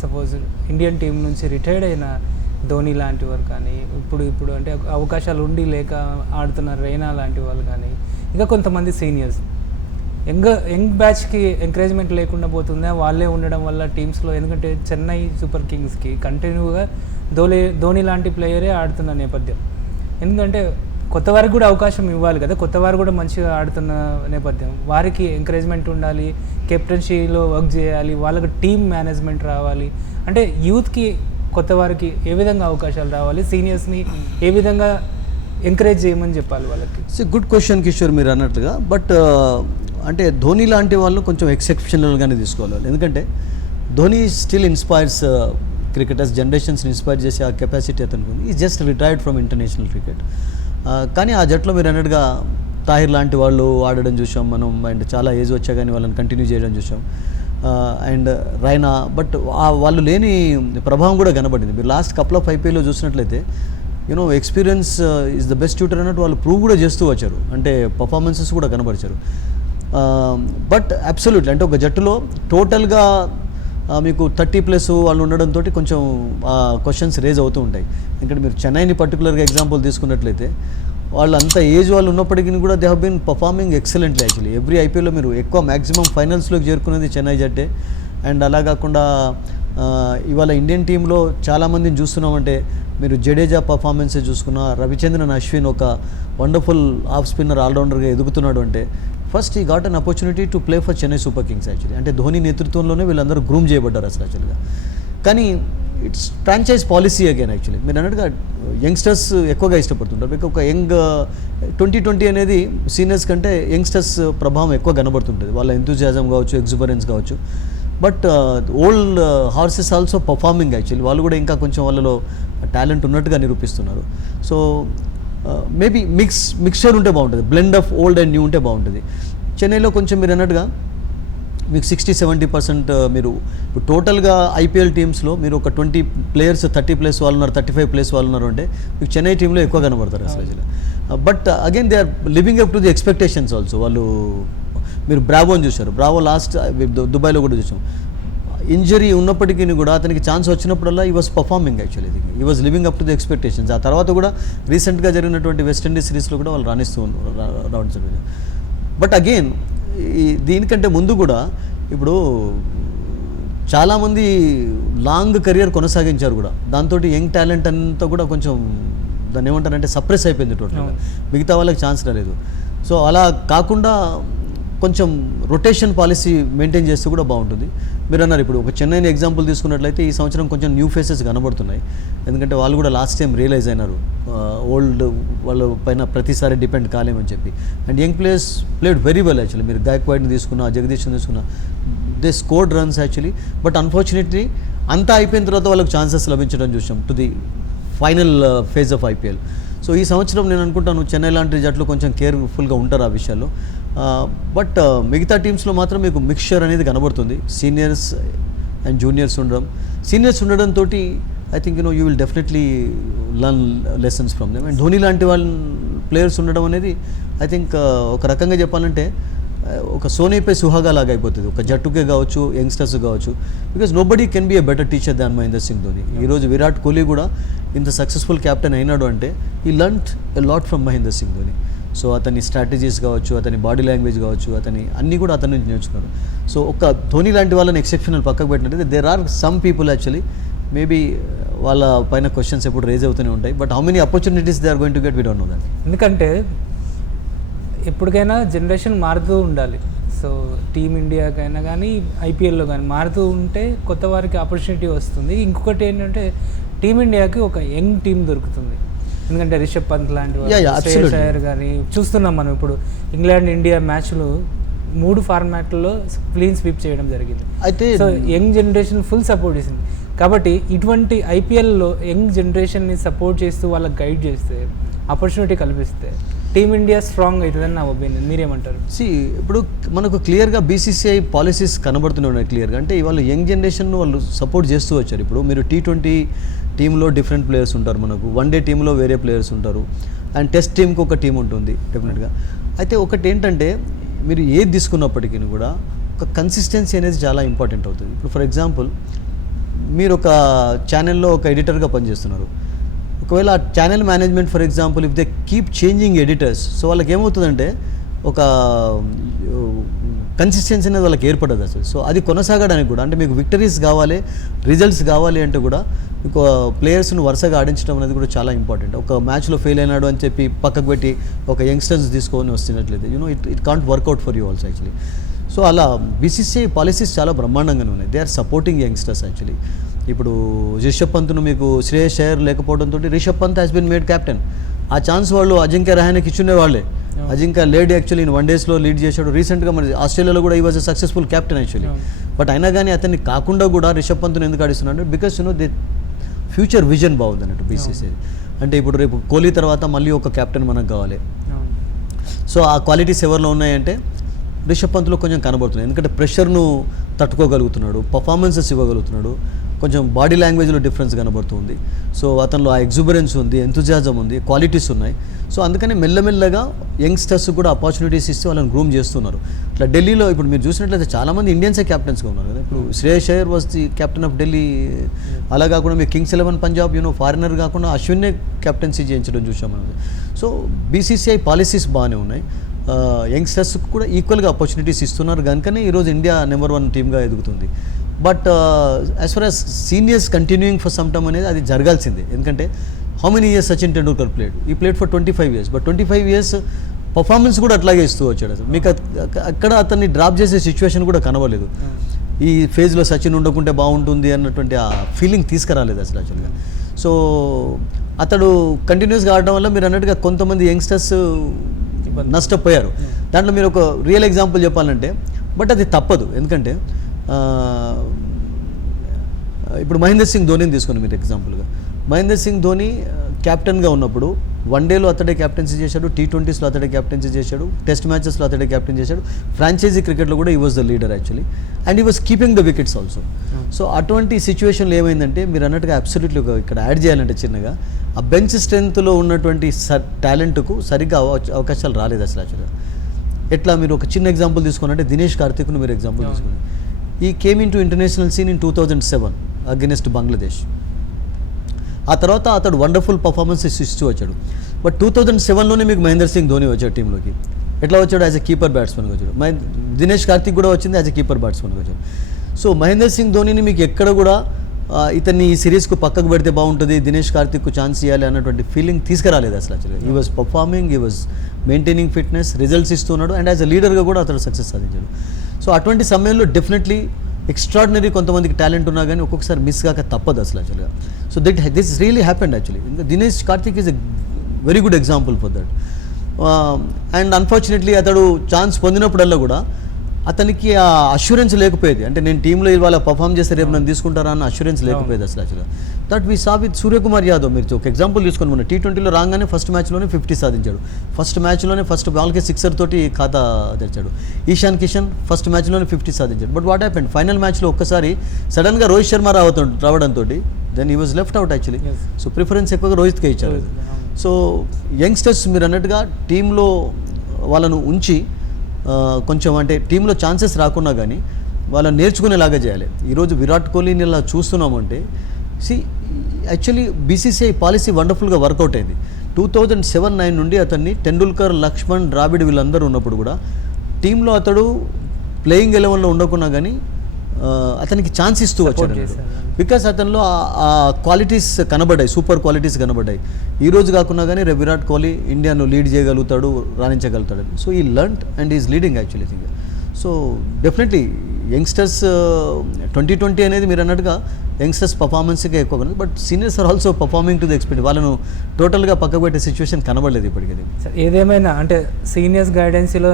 సపోజ్ ఇండియన్ టీం నుంచి రిటైర్డ్ అయిన ధోని లాంటి వారు కానీ, ఇప్పుడు అంటే అవకాశాలు ఉండి లేక ఆడుతున్న రైనా లాంటి వాళ్ళు కానీ, ఇంకా కొంతమంది సీనియర్స్ యంగ్ బ్యాచ్కి ఎంకరేజ్మెంట్ లేకుండా పోతుందా వాళ్ళే ఉండడం వల్ల టీమ్స్లో? ఎందుకంటే చెన్నై సూపర్ కింగ్స్కి కంటిన్యూగా ధోని లాంటి ప్లేయరే ఆడుతున్న నేపథ్యం. ఎందుకంటే కొత్త వారికి కూడా అవకాశం ఇవ్వాలి కదా, కొత్త వారు కూడా మంచిగా ఆడుతున్న నేపథ్యం. వారికి ఎంకరేజ్మెంట్ ఉండాలి, కెప్టెన్సీలో వర్క్ చేయాలి, వాళ్ళకి టీమ్ మేనేజ్మెంట్ రావాలి. అంటే యూత్కి కొత్త వారికి ఏ విధంగా అవకాశాలు రావాలి, సీనియర్స్ని ఏ విధంగా ఎంకరేజ్ చేయమని చెప్పాలి వాళ్ళకి? ఇట్స్ గుడ్ క్వశ్చన్ కిషోర్ మీరు అన్నట్లుగా. బట్ అంటే ధోని లాంటి వాళ్ళు కొంచెం ఎక్సెప్షనల్గానే తీసుకోవాలి. ఎందుకంటే ధోని స్టిల్ ఇన్స్పైర్స్ క్రికెటర్స్, జనరేషన్స్ని ఇన్స్పైర్ చేసే ఆ కెపాసిటీ అతనికి ఉంది. ఈ just retired from international cricket. కానీ ఆ జట్లో మీరు అన్నట్టుగా తాహిర్ లాంటి వాళ్ళు ఆడడం చూసాం మనం. అండ్ చాలా ఏజ్ వచ్చా కానీ వాళ్ళని కంటిన్యూ చేయడం చూసాం. అండ్ రైనా, బట్ వాళ్ళు లేని ప్రభావం కూడా కనబడింది. మీరు లాస్ట్ కపుల్ ఆఫ్ IPLలో చూసినట్లయితే experience is the best tutor అన్నట్టు వాళ్ళు ప్రూవ్ కూడా చేస్తూ వచ్చారు. అంటే పర్ఫార్మెన్సెస్ కూడా కనబరిచారు. బట్ అబ్సల్యూట్లీ అంటే ఒక జట్టులో టోటల్గా మీకు 30+ వాళ్ళు ఉండడంతో కొంచెం క్వశ్చన్స్ రేజ్ అవుతూ ఉంటాయి. ఎందుకంటే మీరు చెన్నైని పర్టికులర్గా ఎగ్జాంపుల్ తీసుకున్నట్లయితే వాళ్ళు అంత ఏజ్ వాళ్ళు ఉన్నప్పటికీ కూడా they have been performing excellently actually. Every IPLలో మీరు ఎక్కువ మ్యాక్సిమం ఫైనల్స్లోకి చేరుకునేది చెన్నై జట్టే. అండ్ అలా కాకుండా ఇవాళ ఇండియన్ టీంలో చాలామందిని చూస్తున్నామంటే మీరు జడేజా పర్ఫార్మెన్సెస్ చూసుకున్నా, రవిచంద్రన్ అశ్విన్ ఒక వండర్ఫుల్ ఆఫ్ స్పిన్నర్ ఆల్రౌండర్గా ఎదుగుతున్నాడు అంటే ఫస్ట్ ఈ got an opportunity to play for Chennai super Kings actually. అంటే ధోని నేతృత్వంలోనే వీళ్ళందరూ గ్రూమ్ చేయబడ్డారు అసలు యాక్చువల్గా. కానీ it's franchise policy again actually. మీరు అన్నట్టుగా యంగ్స్టర్స్ ఎక్కువగా ఇష్టపడుతుంటారు. మీకు ఒక యంగ్ 2020 అనేది సీనియర్స్ కంటే యంగ్స్టర్స్ ప్రభావం ఎక్కువ కనబడుతుంటుంది. వాళ్ళ ఎంతూజియాజం కావచ్చు, ఎగ్జుబరెన్స్ కావచ్చు. But old horses also performing actually. వాళ్ళు కూడా ఇంకా కొంచెం వాళ్ళలో టాలెంట్ ఉన్నట్టుగా నిరూపిస్తున్నారు. సో మేబీ మిక్స్చర్ ఉంటే బాగుంటుంది, blend of old and new ఉంటే బాగుంటుంది. చెన్నైలో కొంచెం మీరు అన్నట్టుగా మీకు 60-70% మీరు ఇప్పుడు టోటల్గా IPL టీమ్స్లో మీరు ఒక 20 players 30+ వాళ్ళు ఉన్నారు, 35+ వాళ్ళు ఉన్నారు అంటే మీకు చెన్నై టీంలో ఎక్కువ కనబడతారు అసలు. But again they are living up to the expectations also. వాళ్ళు మీరు బ్రావోని చూశారు, బ్రావో లాస్ట్ దుబాయ్లో కూడా చూసాం. ఇంజరీ ఉన్నప్పటికీ కూడా అతనికి ఛాన్స్ వచ్చినప్పుడల్లా ఈ వాజ్ పర్ఫార్మింగ్ యాక్చువల్లీ. ఈ was living up to the expectations. ఆ తర్వాత కూడా రీసెంట్గా జరిగినటువంటి వెస్టిండీస్ సిరీస్లో కూడా వాళ్ళు రాణిస్తూ రావడం. బట్ అగైన్ దీనికంటే ముందు కూడా ఇప్పుడు చాలామంది లాంగ్ కెరియర్ కొనసాగించారు కూడా. దాంతో యంగ్ టాలెంట్ అంతా కూడా కొంచెం దాన్ని ఏమంటారంటే సప్రెస్ అయిపోయింది టోటల్గా. మిగతా వాళ్ళకి ఛాన్స్ రాలేదు. సో అలా కాకుండా కొంచెం రొటేషన్ పాలసీ మెయింటైన్ చేస్తే కూడా బాగుంటుంది. మీరు అన్నారు ఇప్పుడు ఒక చెన్నైని ఎగ్జాంపుల్ తీసుకున్నట్లయితే ఈ సంవత్సరం కొంచెం న్యూ ఫేసెస్ కనబడుతున్నాయి. ఎందుకంటే వాళ్ళు కూడా లాస్ట్ టైం రియలైజ్ అయినారు ఓల్డ్ వాళ్ళ పైన ప్రతిసారి డిపెండ్ కాలేమని చెప్పి. And young players played very well actually. మీరు గాయక్వాడ్ని తీసుకున్నా, జగదీష్ని తీసుకున్నా, they scored runs actually. But unfortunately అంతా అయిపోయిన తర్వాత వాళ్ళకి ఛాన్సెస్ లభించడం చూసాం to the final phase of IPL. So ఈ సంవత్సరం నేను అనుకుంటాను చెన్నై లాంటి జట్లు కొంచెం కేర్ఫుల్గా ఉంటారు ఆ విషయాల్లో. బట్ మిగతా టీమ్స్లో మాత్రం మీకు మిక్స్చర్ అనేది కనబడుతుంది. సీనియర్స్ అండ్ జూనియర్స్ ఉండడంతో I think you will definitely learn lessons from them. And Dhoni లాంటి వాళ్ళ ప్లేయర్స్ ఉండడం అనేది ఐ థింక్ ఒక రకంగా చెప్పాలంటే ఒక సోనేపై సుహాగా లాగా అయిపోతుంది, ఒక జట్టుకే కావచ్చు, యంగ్స్టర్స్ కావచ్చు. Because no body can be a better teacher than Mahender Singh Dhoni. ఈరోజు విరాట్ కోహ్లీ కూడా ఇంత సక్సెస్ఫుల్ క్యాప్టెన్ అయినాడు అంటే ఈ learned a lot from Mahender Singh Dhoni. So అతని స్ట్రాటజీస్ కావచ్చు, అతని బాడీ లాంగ్వేజ్ కావచ్చు, అతని అన్నీ కూడా అతని నుంచి నేర్చుకున్నాడు. సో ఒక ధోని లాంటి వాళ్ళని ఎక్సెప్షనల్ పక్కకు పెట్టినట్టయితే there are some people actually maybe వాళ్ళ పైన క్వశ్చన్స్ ఎప్పుడు రేజ్ అవుతూనే ఉంటాయి. But how many opportunities they are going to get, we don't know that. ఎందుకంటే ఎప్పటికైనా జనరేషన్ మారుతూ ఉండాలి. సో టీమిండియాకైనా కానీ ఐపీఎల్లో కానీ మారుతూ ఉంటే కొత్త వారికి ఆపర్చునిటీ వస్తుంది. ఇంకొకటి ఏంటంటే టీమిండియాకి ఒక యంగ్ టీం దొరుకుతుంది. ఎందుకంటే రిషబ్ పంత్ లాంటి శ్రేయస్ అయ్యర్ కానీ చూస్తున్నాం మనం. ఇప్పుడు ఇంగ్లాండ్ ఇండియా మ్యాచ్లు 3 ఫార్మాట్లలో క్లీన్ స్వీప్ చేయడం జరిగింది. అయితే so young generation full support ఇస్తుంది. కాబట్టి ఇటువంటి ఐపీఎల్లో యంగ్ జనరేషన్ని సపోర్ట్ చేస్తూ వాళ్ళకి గైడ్ చేస్తే, ఆపర్చునిటీ కల్పిస్తే టీమిండియా స్ట్రాంగ్ అవుతుందని నా ఒపీనియన్. మీరేమంటారు? ఇప్పుడు మనకు క్లియర్గా బీసీసీఐ పాలసీస్ కనబడుతూనే ఉన్నాయి క్లియర్గా. అంటే ఇవాళ యంగ్ జనరేషన్ను వాళ్ళు సపోర్ట్ చేస్తూ వచ్చారు. ఇప్పుడు మీరు T20 టీంలో డిఫరెంట్ ప్లేయర్స్ ఉంటారు, మనకు వన్డే టీంలో వేరే ప్లేయర్స్ ఉంటారు, అండ్ టెస్ట్ టీంకి ఒక టీం ఉంటుంది డెఫినెట్గా. అయితే ఒకటి ఏంటంటే మీరు ఏది తీసుకున్నప్పటికీ కూడా ఒక కన్సిస్టెన్సీ అనేది చాలా ఇంపార్టెంట్ అవుతుంది. ఇప్పుడు ఫర్ ఎగ్జాంపుల్ మీరు ఒక ఛానల్లో ఒక ఎడిటర్గా పనిచేస్తున్నారు. ఒకవేళ ఆ channel management for example if they keep changing editors, so వాళ్ళకి ఏమవుతుందంటే ఒక కన్సిస్టెన్సీ అనేది వాళ్ళకి ఏర్పడదు అసలు. సో అది కొనసాగడానికి కూడా, అంటే మీకు విక్టరీస్ కావాలి, రిజల్ట్స్ కావాలి అంటే కూడా మీకు ప్లేయర్స్ను వరుసగా ఆడించడం అనేది కూడా చాలా ఇంపార్టెంట్. ఒక మ్యాచ్లో ఫెయిల్ అయినాడు అని చెప్పి పక్కకు పెట్టి ఒక యంగ్స్టర్స్ తీసుకొని వస్తున్నట్లయితే it can't work out for you also actually. So అలా బీసీసీఐ పాలసీస్ చాలా బ్రహ్మాండంగానే ఉన్నాయి. They are supporting youngsters actually. ఇప్పుడు రిషబ్ పంత్ను మీకు శ్రేయస్ అయ్యర్ లేకపోవడంతో Rishabh Pant has been made captain. ఆ ఛాన్స్ వాళ్ళు అజింక్య రహానేకి ఇచ్చుండే వాళ్ళే. అజింక్య లేడ్ యాక్చువల్లీ ఇన్ 1 డేస్లో లీడ్ చేశాడు. రీసెంట్గా మరి ఆస్ట్రేలియాలో కూడా ఈ was a successful captain actually. But అయినా కానీ అతన్ని కాకుండా కూడా రిషబ్ పంత్ను ఎందుకు ఆడిస్తున్నాడు? బికాస్ దే ఫ్యూచర్ విజన్ బాగుంది అన్నట్టు బీసీసీఐ. అంటే ఇప్పుడు రేపు కోహ్లీ తర్వాత మళ్ళీ ఒక క్యాప్టెన్ మనకు కావాలి. సో ఆ క్వాలిటీస్ ఎవరిలో ఉన్నాయంటే రిషబ్ పంత్లో కొంచెం కనబడుతున్నాయి. ఎందుకంటే ప్రెషర్ను తట్టుకోగలుగుతున్నాడు, పర్ఫార్మెన్సెస్ ఇవ్వగలుగుతున్నాడు, కొంచెం బాడీ లాంగ్వేజ్లో డిఫరెన్స్ కనబడుతుంది. సో అతనిలో ఆ ఎగ్జుబరెన్స్ ఉంది, ఎంతూజియాజం ఉంది, క్వాలిటీస్ ఉన్నాయి. సో అందుకని మెల్లమెల్లగా యంగ్స్టర్స్ కూడా ఆపర్చునిటీస్ ఇస్తూ వాళ్ళని గ్రూమ్ చేస్తున్నారు. ఇట్లా ఢిల్లీలో ఇప్పుడు మీరు చూసినట్లయితే చాలామంది ఇండియన్సే క్యాప్టెన్స్గా ఉన్నారు కదా. ఇప్పుడు Shreyas Iyer was the captain of Delhi. అలా కాకుండా మీరు కింగ్స్ 11 పంజాబ్ ఫారినర్ కాకుండా అశ్విన్నే కెప్టెన్సీ చేయించడం చూసాం మనం. సో బీసీసీఐ పాలసీస్ బాగానే ఉన్నాయి. యంగ్స్టర్స్కి కూడా ఈక్వల్గా ఆపర్చునిటీస్ ఇస్తున్నారు కనుకనే ఈరోజు ఇండియా నెంబర్ 1 టీమ్గా ఎదుగుతుంది. But as far as seniors continuing for some time అనేది అది జరగాల్సిందే. ఎందుకంటే how many years Sachin Tendulkar played? ఈ played for 25 years. But 25 years performance కూడా అట్లాగే ఇస్తూ వచ్చాడు. అసలు మీకు అక్కడ అతన్ని డ్రాప్ చేసే సిచ్యువేషన్ కూడా కనబడలేదు. ఈ ఫేజ్లో సచిన్ ఉండకుంటే బాగుంటుంది అన్నటువంటి ఆ ఫీలింగ్ తీసుకురాలేదు అసలు యాక్చువల్గా. సో అతడు కంటిన్యూస్గా ఆడడం వల్ల మీరు అన్నట్టుగా కొంతమంది యంగ్స్టర్స్ నష్టపోయారు. దాంట్లో మీరు ఒక రియల్ ఎగ్జాంపుల్ చెప్పాలంటే, బట్ అది తప్పదు. ఎందుకంటే ఇప్పుడు మహేందర్ సింగ్ ధోనిని తీసుకుని మీరు ఎగ్జాంపుల్గా, మహేందర్ సింగ్ ధోని క్యాప్టెన్గా ఉన్నప్పుడు వన్డేలో అతడే క్యాప్టెన్సీ చేశాడు, T20స్లో అతడే క్యాప్టెన్సీ చేశాడు, టెస్ట్ మ్యాచెస్లో అతడే క్యాప్టెన్ చేశాడు, ఫ్రాంచైజీ క్రికెట్లో కూడా ఈ was the leader actually, and ఈ was keeping the wickets also. So అటువంటి సిచ్యువేషన్లో ఏమైందంటే మీరు అన్నట్టుగా అబ్సల్యూట్లీ ఇక్కడ యాడ్ చేయాలంటే చిన్నగా ఆ బెంచ్ స్ట్రెంత్లో ఉన్నటువంటి టాలెంట్కు సరిగ్గా అవకాశాలు రాలేదు అసలు యాక్చువల్గా. ఎట్లా మీరు ఒక చిన్న ఎగ్జాంపుల్ తీసుకున్నట్టే దినేష్ కార్తిక్ను మీరు ఎగ్జాంపుల్ తీసుకుని, he came into international scene in 2007 against Bangladesh. ఆ తర్వాత అతడు వండర్ఫుల్ పర్ఫార్మెన్సెస్ ఇస్తూ వచ్చాడు. బట్ 2007లోనే మీకు మహేందర్ సింగ్ ధోని వచ్చాడు టీంలోకి. ఎట్లా వచ్చాడు? యాజ్ ఎ కీపర్ బ్యాట్స్మెన్గా వచ్చాడు. దినేష్ కార్తిక్ కూడా వచ్చింది యాజ్ ఎ కీపర్ బ్యాట్స్మెన్గా వచ్చాడు. సో మహేందర్ సింగ్ ధోనిని మీకు ఎక్కడ కూడా ఇతన్ని ఈ సిరీస్కు పక్కకు పెడితే బాగుంటుంది, దినేష్ కార్తిక్కు ఛాన్స్ ఇవ్వాలి అన్నటువంటి ఫీలింగ్ తీసుకురాలేదు అసలు యాక్చువల్గా. ఈ వాజ్ పర్ఫార్మింగ్, ఈ వాజ్ మెయింటైనింగ్ ఫిట్నెస్, రిజల్ట్స్ ఇస్తున్నాడు, అండ్ యాజ్ అ లీడర్గా కూడా అతడు సక్సెస్ సాధించాడు. సో అటువంటి సమయంలో డెఫినెట్లీ ఎక్స్ట్రాడినరీ కొంతమందికి టాలెంట్ ఉన్నా కానీ ఒక్కొక్కసారి మిస్ కాక తప్పదు అసలు యాక్చువల్గా. So this really happened actually. ఇంకా Dinesh Karthik is a very good example for that. And unfortunately అతడు ఛాన్స్ పొందినప్పుడల్లా కూడా అతనికి ఆ అష్యూరెన్స్ లేకపోయేది. అంటే నేను టీంలో ఇవాళ పర్ఫామ్ చేస్తే రేపు నన్ను తీసుకుంటారా అన్న అష్యూరెన్స్ లేకపోయేది అసలు యాక్చువల్గా. That we saw with Suryakumar Yadav. మీరు ఒక ఎగ్జాంపుల్ తీసుకొని మొన్న T20లో రాగానే ఫస్ట్ మ్యాచ్లోనే 50 సాధించాడు. ఫస్ట్ మ్యాచ్లోనే ఫస్ట్ బాల్కి 6 తోటి ఖాతా తెరిచాడు. ఈశాన్ కిషన్ ఫస్ట్ మ్యాచ్లోనే 50 సాధించాడు. బట్ వాట్ హ్యాపెండ్, ఫైనల్ మ్యాచ్లో ఒక్కసారి సడన్గా రోహిత్ శర్మ రావడంతో then he was left out actually. So preference ఎక్కువగా రోహిత్కే ఇచ్చారు. సో యంగ్స్టర్స్ మీరు అన్నట్టుగా టీంలో వాళ్ళను ఉంచి కొంచెం అంటే టీంలో ఛాన్సెస్ రాకున్నా కానీ వాళ్ళని నేర్చుకునేలాగా చేయాలి. ఈరోజు విరాట్ కోహ్లీని ఇలా చూస్తున్నామంటే యాక్చువల్లీ బీసీసీఐ పాలసీ వండర్ఫుల్గా వర్కౌట్ అయింది. 2007-9 నుండి అతన్ని టెండూల్కర్, లక్ష్మణ్, ద్రావిడ్ వీళ్ళందరూ ఉన్నప్పుడు కూడా టీంలో అతడు ప్లేయింగ్ 11లో ఉండకున్నా కానీ అతనికి ఛాన్స్ ఇస్తూ వచ్చాడు. బికాస్ అతనిలో ఆ క్వాలిటీస్ కనబడ్డాయి, సూపర్ క్వాలిటీస్ కనబడ్డాయి. ఈ రోజు కాకున్నా కానీ రేపు విరాట్ కోహ్లీ ఇండియాను లీడ్ చేయగలుగుతాడు, రాణించగలుగుతాడు. So he learned and is leading actually thing. So definitely youngsters 2020 అనేది మీరు అన్నట్టుగా యంగ్స్టర్స్ పర్ఫార్మెన్స్కే ఎక్కువ ఉంది. But seniors are also performing to the expect. వాళ్ళను టోటల్గా పక్కకు పెట్టే సిచ్యువేషన్ కనబడలేదు ఇప్పటికీ. ఏదేమైనా అంటే సీనియర్స్ గైడెన్సీలో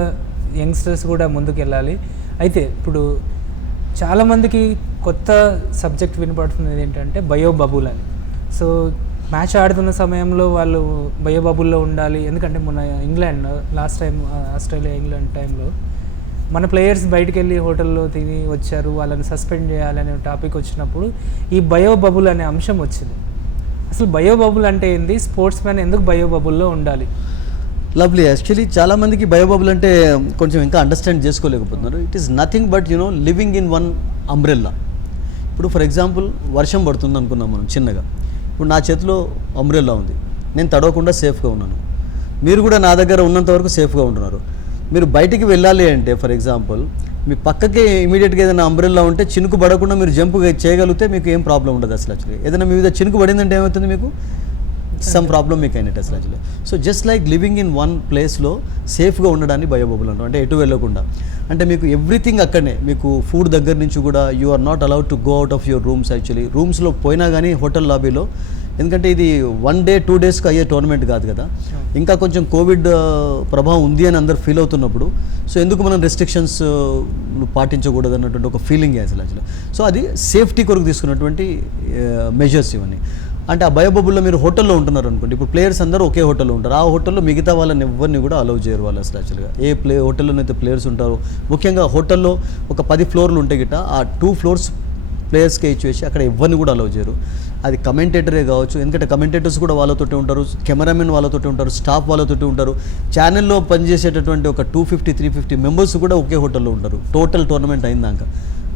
యంగ్స్టర్స్ కూడా ముందుకు వెళ్ళాలి. అయితే ఇప్పుడు చాలామందికి కొత్త సబ్జెక్ట్ వినపడుతున్నది ఏంటంటే బయో బబుల్ అని. సో మ్యాచ్ ఆడుతున్న సమయంలో వాళ్ళు బయో బబుల్లో ఉండాలి. ఎందుకంటే మొన్న England last time Australia England టైంలో మన ప్లేయర్స్ బయటికి వెళ్ళి హోటల్లో తిని వచ్చారు, వాళ్ళని సస్పెండ్ చేయాలనే టాపిక్ వచ్చినప్పుడు ఈ బయో బబుల్ అనే అంశం వచ్చింది. అసలు బయో బబుల్ అంటే ఏంది, స్పోర్ట్స్ మ్యాన్ ఎందుకు బయో బబుల్లో ఉండాలి? లవ్లీ. యాక్చువల్లీ చాలామందికి బయో బబుల్ అంటే కొంచెం ఇంకా అండర్స్టాండ్ చేసుకోలేకపోతున్నారు. It is nothing but living in one umbrella. ఇప్పుడు ఫర్ ఎగ్జాంపుల్ వర్షం పడుతుంది అనుకున్నాం మనం చిన్నగా. ఇప్పుడు నా చేతిలో అంబ్రెల్లా ఉంది, నేను తడవకుండా సేఫ్గా ఉన్నాను. మీరు కూడా నా దగ్గర ఉన్నంత వరకు సేఫ్గా ఉంటున్నారు. మీరు బయటికి వెళ్ళాలి అంటే ఫర్ ఎగ్జాంపుల్ మీ పక్కకే ఇమీడియట్గా ఏదైనా అంబ్రెల్లా ఉంటే చినుకు పడకుండా మీరు జంప్ చేయగలిగితే మీకు ఏం ప్రాబ్లం ఉండదు అసలు. యాక్చువల్లీ ఏదైనా మీ మీద చినుకు పడిందంటే ఏమవుతుంది, మీకు సమ్ ప్రాబ్లం మీకు అయినట్టు అసలు. Actually so just like living in one ప్లేస్లో సేఫ్గా ఉండడాన్ని బయో బబుల్ అంటాం. అంటే ఎటు వెళ్ళకుండా, అంటే మీకు ఎవ్రీథింగ్ అక్కడనే, మీకు ఫుడ్ దగ్గర నుంచి కూడా you are not allowed to go out of your rooms. Actually రూమ్స్లో పోయినా కానీ హోటల్ లాబీలో, ఎందుకంటే ఇది 1 day 2 daysకి అయ్యే టోర్నమెంట్ కాదు కదా, ఇంకా కొంచెం కోవిడ్ ప్రభావం ఉంది అని అందరు ఫీల్ అవుతున్నప్పుడు సో ఎందుకు మనం రెస్ట్రిక్షన్స్ పాటించకూడదు అన్నటువంటి ఒక ఫీలింగ్ అసలు. యాక్చువల్లీ సో అది సేఫ్టీ కొరకు తీసుకున్నటువంటి మెజర్స్ ఇవన్నీ. అంటే ఆ బయోబబుల్లో మీరు హోటల్లో ఉంటున్నారు అనుకోండి, ఇప్పుడు ప్లేయర్స్ అందరూ ఒకే హోటల్లో ఉంటారు. ఆ హోటల్లో మిగతా వాళ్ళని ఎవరిని కూడా అలౌ చేయరు వాళ్ళు అసలు. యాక్చువల్గా ఏ హోటల్లోనైతే ప్లేయర్స్ ఉంటారో, ముఖ్యంగా హోటల్లో ఒక 10 floors ఉంటే గిట్ట ఆ 2 floors ప్లేయర్స్కే ఇచ్చేసి అక్కడ ఎవరిని కూడా అలౌ చేయరు. అది కమెంటేటరే కావచ్చు, ఎందుకంటే కమెంటేటర్స్ కూడా వాళ్ళతోటి ఉంటారు, కెమెరామెన్ వాళ్ళతోటి ఉంటారు, స్టాఫ్ వాళ్ళతోటి ఉంటారు, ఛానల్లో పనిచేసేటటువంటి ఒక 250-350 మెంబర్స్ కూడా ఒకే హోటల్లో ఉంటారు టోటల్ టోర్నమెంట్ అయిందాక.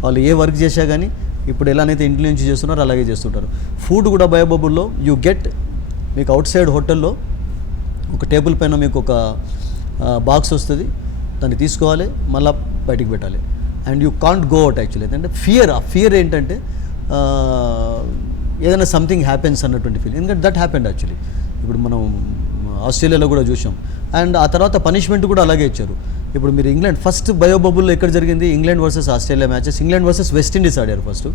వాళ్ళు ఏ వర్క్ చేసా కానీ ఇప్పుడు ఎలానైతే ఇంట్లో నుంచి చేస్తున్నారో అలాగే చేస్తుంటారు. ఫుడ్ కూడా బయోబబుల్లో యూ గెట్, మీకు అవుట్ సైడ్ హోటల్లో ఒక టేబుల్ పైన మీకు ఒక బాక్స్ వస్తుంది, దాన్ని తీసుకోవాలి, మళ్ళీ బయటికి పెట్టాలి. And you can't go out actually. ఎందుకంటే ఆ ఫియర్ ఏంటంటే ఏదైనా సంథింగ్ హ్యాపెన్స్ అన్నటువంటి ఫీల్. ఎందుకంటే దట్ హ్యాపెండ్ యాక్చువల్లీ. ఇప్పుడు మనం ఆస్ట్రేలియాలో కూడా చూసాం. అండ్ ఆ తర్వాత పనిష్మెంట్ కూడా అలాగే ఇచ్చారు. ఇప్పుడు మీరు ఇంగ్లాండ్ ఫస్ట్ బయోబబుల్లో ఎక్కడ జరిగింది, England versus Australia matches, England versus West Indies ఆడారు ఫస్ట్,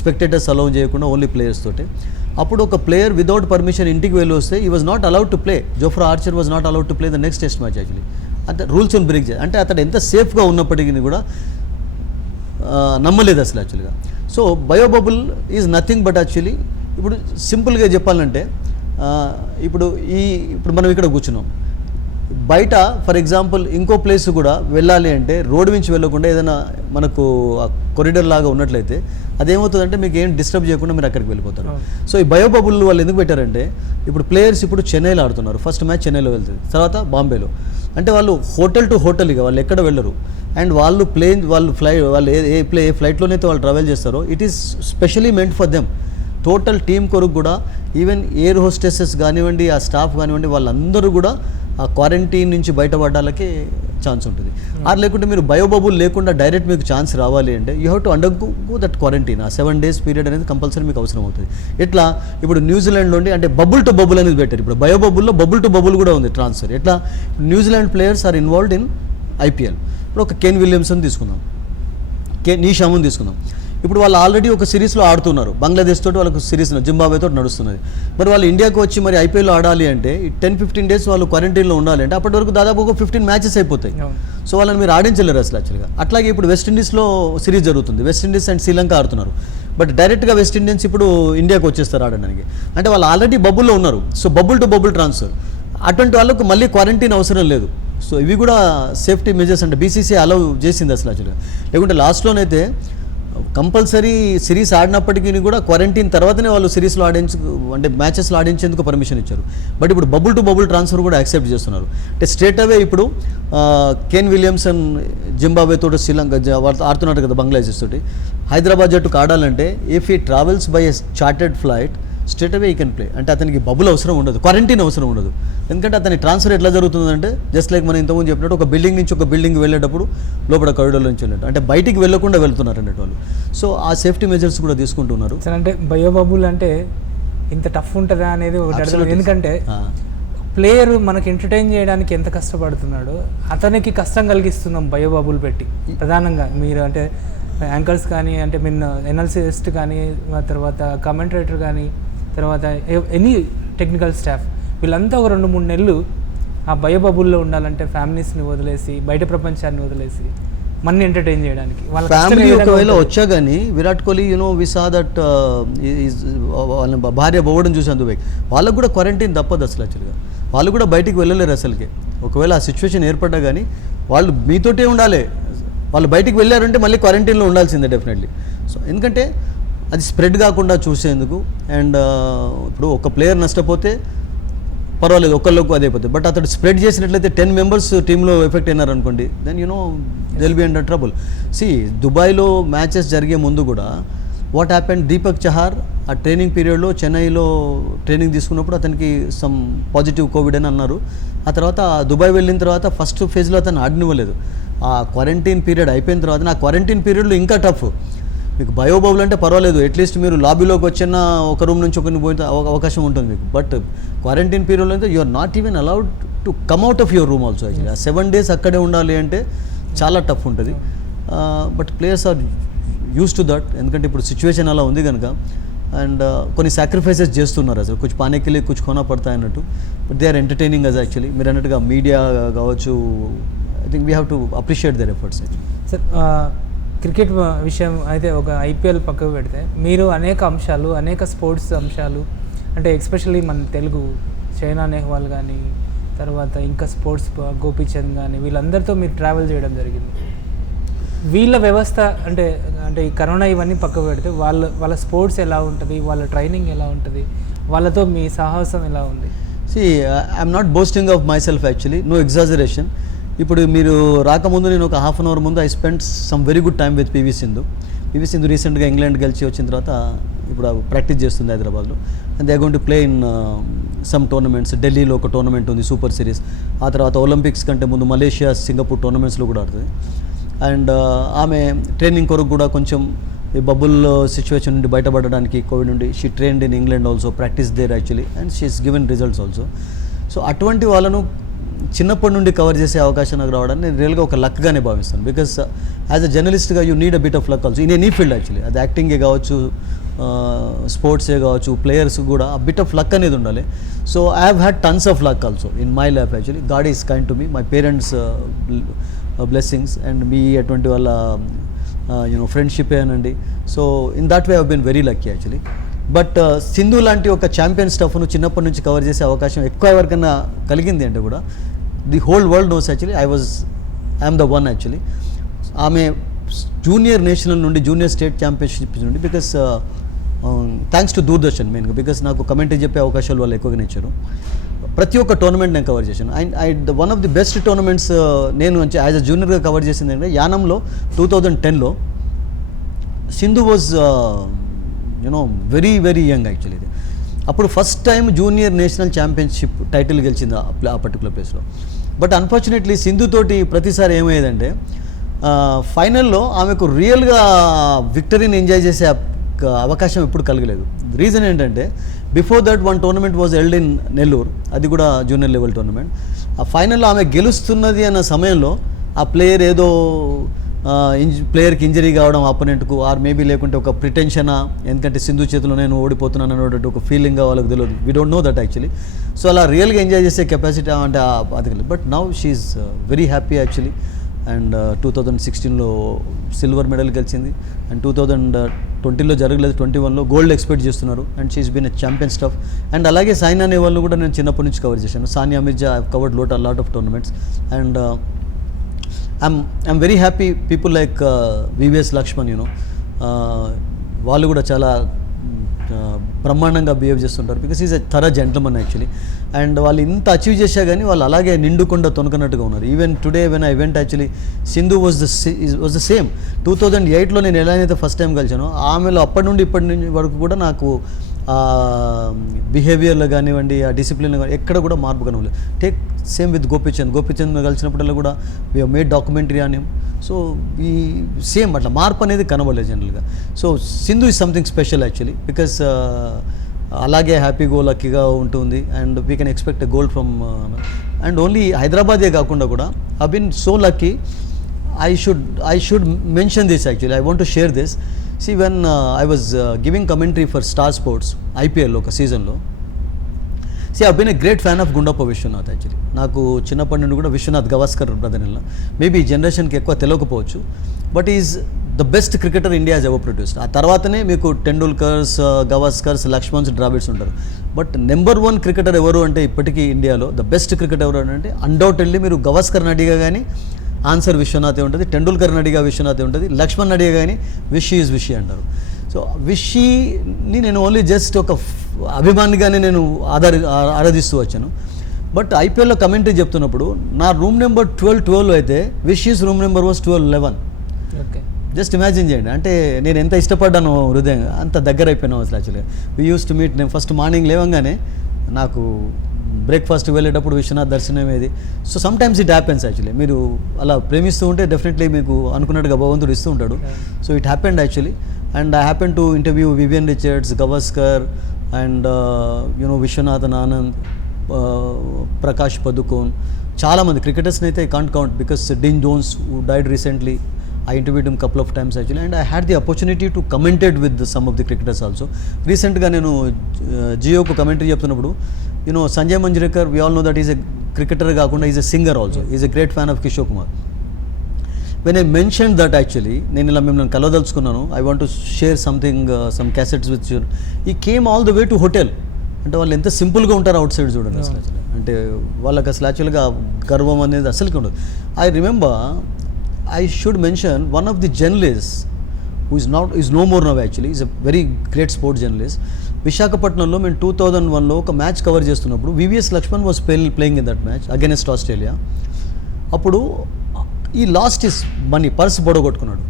స్పెక్టేటర్స్ అలౌ చేయకుండా ఓన్లీ ప్లేయర్స్ తోటి. అప్పుడు ఒక ప్లేయర్ వితౌట్ పర్మిషన్ ఇంటికి వెళ్ళి వస్తే ఈ was not allowed to play. Jofra Archer was not allowed to play the next test match actually. అంటే రూల్స్ బ్రేక్ చేయాలి. అంటే అతడు ఎంత సేఫ్గా ఉన్నప్పటికీ కూడా నమ్మలేదు అసలు యాక్చువల్గా. So bio-bubble is nothing but actually ఇప్పుడు సింపుల్గా చెప్పాలంటే ఇప్పుడు మనం ఇక్కడ కూర్చున్నాం, బయట ఫర్ ఎగ్జాంపుల్ ఇంకో ప్లేస్ కూడా వెళ్ళాలి అంటే రోడ్డు నుంచి వెళ్ళకుండా ఏదైనా మనకు కొరిడర్ లాగా ఉన్నట్లయితే అదేమవుతుందంటే మీకు ఏం డిస్టర్బ్ చేయకుండా మీరు అక్కడికి వెళ్ళిపోతారు. సో ఈ బయోబబుల్ వాళ్ళు ఎందుకు పెట్టారంటే ఇప్పుడు ప్లేయర్స్ ఇప్పుడు చెన్నైలో ఆడుతున్నారు, ఫస్ట్ మ్యాచ్ చెన్నైలో వెళ్తుంది, తర్వాత బాంబేలో. అంటే వాళ్ళు హోటల్ టు హోటల్ ఇక వాళ్ళు ఎక్కడ వెళ్ళరు. అండ్ వాళ్ళు ఏ ఫ్లైట్లోనైతే వాళ్ళు ట్రావెల్ చేస్తారో it is especially meant for them. Total team కొరకు కూడా ఈవెన్ ఎయిర్ హోస్టెసెస్ కానివ్వండి, ఆ స్టాఫ్ కానివ్వండి, వాళ్ళందరూ కూడా ఆ క్వారంటైన్ నుంచి బయటపడడానికి ఛాన్స్ ఉంటుంది. లేకుంటే మీరు బయోబబుల్ లేకుండా డైరెక్ట్ మీకు ఛాన్స్ రావాలి అంటే you have to undergo that quarantine. ఆ 7 days పీరియడ్ అనేది కంపల్సరీ మీకు అవసరం అవుతుంది. ఎట్లా ఇప్పుడు న్యూజిలాండ్లోండి అంటే బబుల్ టు బబుల్ అనేది పెట్టారు. ఇప్పుడు బయోబబుల్లో బబుల్ టు బబుల్ కూడా ఉంది ట్రాన్స్ఫర్. ఎట్లా New Zealand players are involved in IPL. ఇప్పుడు ఒక కేన్ విలియమ్సన్ తీసుకుందాం, నీషాముని తీసుకుందాం. ఇప్పుడు వాళ్ళు ఆల్రెడీ ఒక సిరీస్లో ఆడుతున్నారు, బంగ్లాదేశ్ తోటి వాళ్ళకు సిరీస్ జింబాబ్వే తోటి నడుస్తున్నది. మరి వాళ్ళు ఇండియాకి వచ్చి మరి IPLలో ఆడాలి అంటే 10-15 days వాళ్ళు క్వారంటైన్లో ఉండాలి అంటే అప్పటి వరకు దాదాపు ఒక 15 matches అయిపోతాయి. సో వాళ్ళని మీరు ఆడించలేరు అసలు యాక్చువల్గా. అట్లాగే ఇప్పుడు వెస్టిండీస్లో సిరీస్ జరుగుతుంది, వెస్టిండీస్ అండ్ శ్రీలంక ఆడుతున్నారు. బట్ డైరెక్ట్గా వెస్టిండీస్ ఇప్పుడు ఇండియాకి వచ్చేస్తారు ఆడడానికి. అంటే వాళ్ళు ఆల్రెడీ బబుల్లో ఉన్నారు. So bubble to bubble transfer, అటువంటి వాళ్ళకు మళ్ళీ క్వారంటైన్ అవసరం లేదు. సో ఇవి కూడా సేఫ్టీ మెజర్స్ అంటే BCCI అలౌ చేసింది అసలు యాక్చువల్గా. లేకుంటే లాస్ట్లోనైతే కంపల్సరీ సిరీస్ ఆడినప్పటికీ కూడా క్వారంటైన్ తర్వాతనే వాళ్ళు సిరీస్లో అంటే మ్యాచెస్లో ఆడించేందుకు పర్మిషన్ ఇచ్చారు. బట్ ఇప్పుడు బబుల్ టు బబుల్ ట్రాన్స్ఫర్ కూడా యాక్సెప్ట్ చేస్తున్నారు. అంటే స్ట్రేట్ అవే ఇప్పుడు కేన్ విలియమ్సన్ జింబాబ్వే తోటి శ్రీలంక వాళ్ళు ఆడుతున్నారు కదా బంగ్లాదేశ్ తోటి. హైదరాబాద్ జట్టుకు ఆడాలంటే ఇఫ్ ఈ travels by a chartered flight straight away ఈ కెన్ ప్లే. అంటే అతనికి బబుల్ అవసరం ఉండదు, క్వారంటైన్ అవసరం ఉండదు. ఎందుకంటే అతని ట్రాన్స్ఫర్ ఎట్లా జరుగుతుందంటే జస్ట్ లైక్ మనం ఇంతకుముందు చెప్పినట్టు ఒక బిల్డింగ్ నుంచి ఒక బిల్డింగ్ వెళ్ళేటప్పుడు లోపల కారిడార్ నుంచి వెళ్ళేటప్పుడు అంటే బయటికి వెళ్ళకుండా వెళ్తున్నారు అన్నట్టు వాళ్ళు. సో ఆ సేఫ్టీ మెజర్స్ కూడా తీసుకుంటున్నారు. సార్ అంటే బయోబబుల్ అంటే ఇంత టఫ్ ఉంటుందా అనేది ఒకటి అర్థం. ఎందుకంటే ప్లేయర్ మనకి ఎంటర్టైన్ చేయడానికి ఎంత కష్టపడుతున్నాడో అతనికి కష్టం కలిగిస్తున్నాం బయోబబుల్ పెట్టి. ప్రధానంగా మీరు అంటే యాంకర్స్ కానీ అంటే మీన్ ఎనాలిసిస్ట్ కానీ తర్వాత కమెంటరేటర్ కానీ తర్వాత ఎనీ టెక్నికల్ స్టాఫ్ వీళ్ళంతా ఒక 2-3 నెలలు ఆ బయోబబుల్లో ఉండాలంటే ఫ్యామిలీస్ని వదిలేసి బయట ప్రపంచాన్ని వదిలేసి మనని ఎంటర్టైన్ చేయడానికి వాళ్ళ ఫ్యామిలీ ఒకవేళ వచ్చా కానీ విరాట్ కోహ్లీ వి సా దట్ వాళ్ళ భార్య పోవడం చూసాను దుబాయ్. వాళ్ళకు కూడా క్వారంటైన్ తప్పదు అసలు. యాక్చువల్గా వాళ్ళు కూడా బయటికి వెళ్ళలేరు అసలుకి. ఒకవేళ ఆ సిచ్యువేషన్ ఏర్పడ్డా కానీ వాళ్ళు మీతోటే ఉండాలి. వాళ్ళు బయటికి వెళ్ళారంటే మళ్ళీ క్వారంటైన్లో ఉండాల్సిందే డెఫినెట్లీ. సో ఎందుకంటే అది స్ప్రెడ్ కాకుండా చూసేందుకు. అండ్ ఇప్పుడు ఒక ప్లేయర్ నష్టపోతే పర్వాలేదు, ఒకళ్ళకు అదే అయిపోతుంది. బట్ అతడు స్ప్రెడ్ చేసినట్లయితే 10 మెంబర్స్ టీంలో ఎఫెక్ట్ అయినారు అనుకోండి, then they'll be under trouble. దుబాయ్లో మ్యాచెస్ జరిగే ముందు కూడా వాట్ హ్యాపెండ్, దీపక్ చహార్ ఆ ట్రైనింగ్ పీరియడ్లో చెన్నైలో ట్రైనింగ్ తీసుకున్నప్పుడు అతనికి సమ్ పాజిటివ్ కోవిడ్ అని అన్నారు. ఆ తర్వాత దుబాయ్ వెళ్ళిన తర్వాత ఫస్ట్ ఫేజ్లో అతను ఆడనివ్వలేదు. ఆ క్వారంటైన్ పీరియడ్ అయిపోయిన తర్వాత ఆ క్వారంటైన్ పీరియడ్లో ఇంకా టఫ్. మీకు బయోబబుల్ అంటే పర్వాలేదు, అట్లీస్ట్ మీరు లాబీలోకి వచ్చిన ఒక రూమ్ నుంచి ఒకరిని పోయిన అవకాశం ఉంటుంది మీకు. బట్ క్వారంటైన్ పీరియడ్లో అయితే you are not even allowed to come out of your room also. Actually ఆ 7 days అక్కడే ఉండాలి అంటే చాలా టఫ్ ఉంటుంది. But players are use to that, ఎందుకంటే ఇప్పుడు సిచ్యువేషన్ అలా ఉంది కనుక. అండ్ కొన్ని సాక్రిఫైసెస్ చేస్తున్నారు అసలు, కొంచెం పానేకెళ్ళి కొంచెం కొన పడతాయి అన్నట్టు. But they are entertaining us actually. మీరు అన్నట్టుగా మీడియా కావచ్చు, I think we have to appreciate their efforts. Sir cricket విషయం అయితే ఒక ఐపీఎల్ పక్కకు పెడితే మీరు అనేక అంశాలు, అనేక స్పోర్ట్స్ అంశాలు అంటే ఎస్పెషల్లీ మన తెలుగు చైనా నెహ్వాల్ కానీ తర్వాత ఇంకా స్పోర్ట్స్ గోపీచంద్ కానీ వీళ్ళందరితో మీరు ట్రావెల్ చేయడం జరిగింది. వీళ్ళ వ్యవస్థ అంటే అంటే ఈ కరోనా ఇవన్నీ పక్కకు పెడితే వాళ్ళ స్పోర్ట్స్ ఎలా ఉంటుంది, వాళ్ళ ట్రైనింగ్ ఎలా ఉంటుంది, వాళ్ళతో మీ సాహసం ఎలా ఉంది? I'm not boasting of myself actually, no exaggeration. ఇప్పుడు మీరు రాకముందు నేను ఒక ½ hour ముందు I spend some very good time with PV Sindhu. రీసెంట్గా ఇంగ్లాండ్ గెలిచి వచ్చిన తర్వాత ఇప్పుడు ప్రాక్టీస్ చేస్తుంది హైదరాబాద్లో. And they going to play in some tournaments. ఢిల్లీలో ఒక టోర్నమెంట్ ఉంది, సూపర్ సిరీస్. ఆ తర్వాత ఒలింపిక్స్ కంటే ముందు మలేషియా, సింగపూర్ టోర్నమెంట్స్లో కూడా ఆడుతుంది. అండ్ ఆమె ట్రైనింగ్ కొరకు కూడా కొంచెం ఈ బబుల్ సిచ్యువేషన్ నుండి బయటపడడానికి కోవిడ్ నుండి she trained in England also, practice there actually, and she is given results also. So అటువంటి వాళ్ళను చిన్నప్పటి నుండి కవర్ చేసే అవకాశం నాకు రావడానికి నేను రియల్గా ఒక లక్గానే భావిస్తాను. బికాస్ యాజ్ అ జర్నలిస్ట్గా you need a bit of luck also in any field actually. అది యాక్టింగే కావచ్చు, స్పోర్ట్సే కావచ్చు, ప్లేయర్స్ కూడా ఆ బిట్ ఆఫ్ లక్ అనేది ఉండాలి. So I have had tons of luck also in my life actually. God is kind to me, my parents blessings and మీ అటువంటి వాళ్ళ ఫ్రెండ్షిప్ అనండి. So in that way I been very lucky actually. But Sindhu లాంటి ఒక champion స్టఫ్ను చిన్నప్పటి నుంచి cover చేసే అవకాశం ఎక్కువ ఎవరికైనా కలిగింది అంటే కూడా the whole world knows actually I'm the one actually. ఆమె జూనియర్ నేషనల్ నుండి జూనియర్ స్టేట్ ఛాంపియన్షిప్ నుండి, బికాస్ థ్యాంక్స్ టు దూరదర్శన్ మెయిన్గా, బికాస్ నాకు కమెంటరీ చెప్పే అవకాశాలు వాళ్ళు ఎక్కువగా ఇచ్చారు. ప్రతి ఒక్క టోర్నమెంట్ నేను కవర్ చేశాను. And one of the best tournaments నేను యాజ్ అ జూనియర్గా కవర్ చేసింది అంటే యానంలో 2010లో Sindhu was very very young actually. ఇది అప్పుడు first time junior national championship title గెలిచింది ఆ పర్టికులర్ ప్లేస్లో. బట్ అన్ఫార్చునేట్లీ సింధుతోటి ప్రతిసారి ఏమయ్యేదంటే ఫైనల్లో ఆమెకు రియల్గా విక్టరీని ఎంజాయ్ చేసే అవకాశం ఎప్పుడు కలగలేదు. రీజన్ ఏంటంటే before that one tournament was held in Nellore, అది కూడా జూనియర్ లెవెల్ టోర్నమెంట్. ఆ ఫైనల్లో ఆమె గెలుస్తున్నది అన్న సమయంలో ఆ ప్లేయర్ ఏదో ప్లేయర్కి ఇంజరీ కావడం అపోనెంట్కు, ఆర్ మేబీ లేకుంటే ఒక ప్రిటెన్షనా, ఎందుకంటే సింధు చేతిలో నేను ఓడిపోతున్నాను అనేటువంటి ఒక ఫీలింగ్గా వాళ్ళకి తెలియదు. We don't know that actually. So అలా రియల్గా ఎంజాయ్ చేసే కెపాసిటీ అంటే అది కలిగి. But now she's very happy actually. And 2016లో సిల్వర్ మెడల్ గెలిచింది. అండ్ 2020లో జరగలేదు, 21లో గోల్డ్ ఎక్స్పెక్ట్ చేస్తున్నారు. And she's been a champion stuff. And అలాగే సైనా నెహ్వాల్ను కూడా నేను చిన్నప్పటి నుంచి కవర్ చేశాను. Sania Mirza I covered lot of tournaments. And I'm very happy people like VVS Lakshman, వాళ్ళు కూడా చాలా బ్రహ్మాండంగా బిహేవ్ చేస్తుంటారు because is a thorough gentleman actually. And వాళ్ళు ఇంత అచీవ్ చేశా కానీ వాళ్ళు అలాగే నిండుకుండా తొనకనట్టుగా ఉన్నారు. Even today when I went actually Sindhu was the same. 2008లో నేను ఎలా అయితే ఫస్ట్ టైం కలిసానో ఆమెలో అప్పటి నుండి ఇప్పటి వరకు కూడా నాకు బిహేవియర్లో కానివ్వండి, ఆ డిసిప్లిన్ కానీ ఎక్కడ కూడా మార్పు కనవలేదు. టేక్ సేమ్ విత్ గోపిచంద్ కలిసినప్పుడల్లా కూడా we have made documentary on him. So ఈ సేమ్ అట్లా మార్పు అనేది కనబడలేదు జనరల్గా. So Sindhu is something special actually because అలాగే హ్యాపీ గో లక్కీగా ఉంటుంది and we can expect a gold from and only హైదరాబాదే కాకుండా కూడా I been so lucky. I should mention this actually. I want to share this. See, when I was giving commentary for Star Sports IPL ఒక సీజన్లో, see I've been a great fan of Gundappa Viswanath actually. నాకు చిన్నప్పటి నుండి కూడా Viswanath Gavaskar brother in law. Maybe ఈ జనరేషన్కి ఎక్కువ తెలియకపోవచ్చు, but is the best cricketer India has ever produced. ఆ తర్వాతనే మీకు టెండూల్కర్స్, గవాస్కర్స్, లక్ష్మణ్స్, ద్రావిడ్స్ ఉంటారు. బట్ నెంబర్ 1 క్రికెటర్ ఎవరు అంటే ఇప్పటికీ ఇండియాలో ద బెస్ట్ క్రికెటర్ ఎవరు అంటే అన్డౌటెడ్లీ మీరు గవాస్కర్ని అడిగా కానీ ఆన్సర్ విశ్వనాథే ఉంటుంది, టెండూల్కర్ని అడిగా విశ్వనాథే ఉంటుంది, లక్ష్మణ్ అడిగా కానీ విషీ ఈజ్ విషీ అంటారు. సో విషీని నేను ఓన్లీ జస్ట్ ఒక అభిమానిగానే నేను ఆరాధిస్తూ వచ్చాను. బట్ ఐపీఎల్లో కమెంటరీ చెప్తున్నప్పుడు నా రూమ్ నెంబర్ 12 అయితే Vishy's room number was 12-11. Okay, just imagine చేయండి. అంటే నేను ఎంత ఇష్టపడ్డాను హృదయంగా, అంత దగ్గర అయిపోయినాం అసలు యాక్చువల్గా. We use to meet. నేను ఫస్ట్ మార్నింగ్ లేవంగానే నాకు బ్రేక్ఫాస్ట్కి వెళ్ళేటప్పుడు విశ్వనాథ్ దర్శనమేది. So some times it happens actually. మీరు అలా ప్రేమిస్తూ ఉంటే డెఫినెట్లీ మీకు అనుకున్నట్టుగా భగవంతుడు ఇస్తూ ఉంటాడు. So it happened actually. And I happen to interview Vivian Richards, Gavaskar and Viswanathan Anand, Prakash Padukone, చాలామంది క్రికెటర్స్ని అయితే I can't count because Dean Jones who died recently. I interviewed him couple of times actually, and I had the opportunity to commentate with some of the cricketers also. Recently నేను జియోకు commentary చెప్తున్నప్పుడు Sanjay Manjrekar, we all know that he's a cricketer కాకుండా he's a singer also. He's a great fan of Kishore Kumar. When I mentioned that actually, నేను ఇలా మిమ్మల్ని కలవదలుచుకున్నాను, I want to share something, some cassettes with you. He came all the way to hotel. అంటే వాళ్ళు ఎంత సింపుల్గా ఉంటారు out side చూడండి అసలు. అంటే వాళ్ళకి అసలు యాక్చువల్గా గర్వం అనేది అసలుకి ఉండదు. I remember I should mention one of the journalists who is no more now actually. He's a very great sports journalist. విశాఖపట్నంలో మేము 2001లో ఒక మ్యాచ్ కవర్ చేస్తున్నప్పుడు VVS Laxman was playing in that match against Australia. అప్పుడు he lost his money, purse పొడగొట్టుకున్నాడు.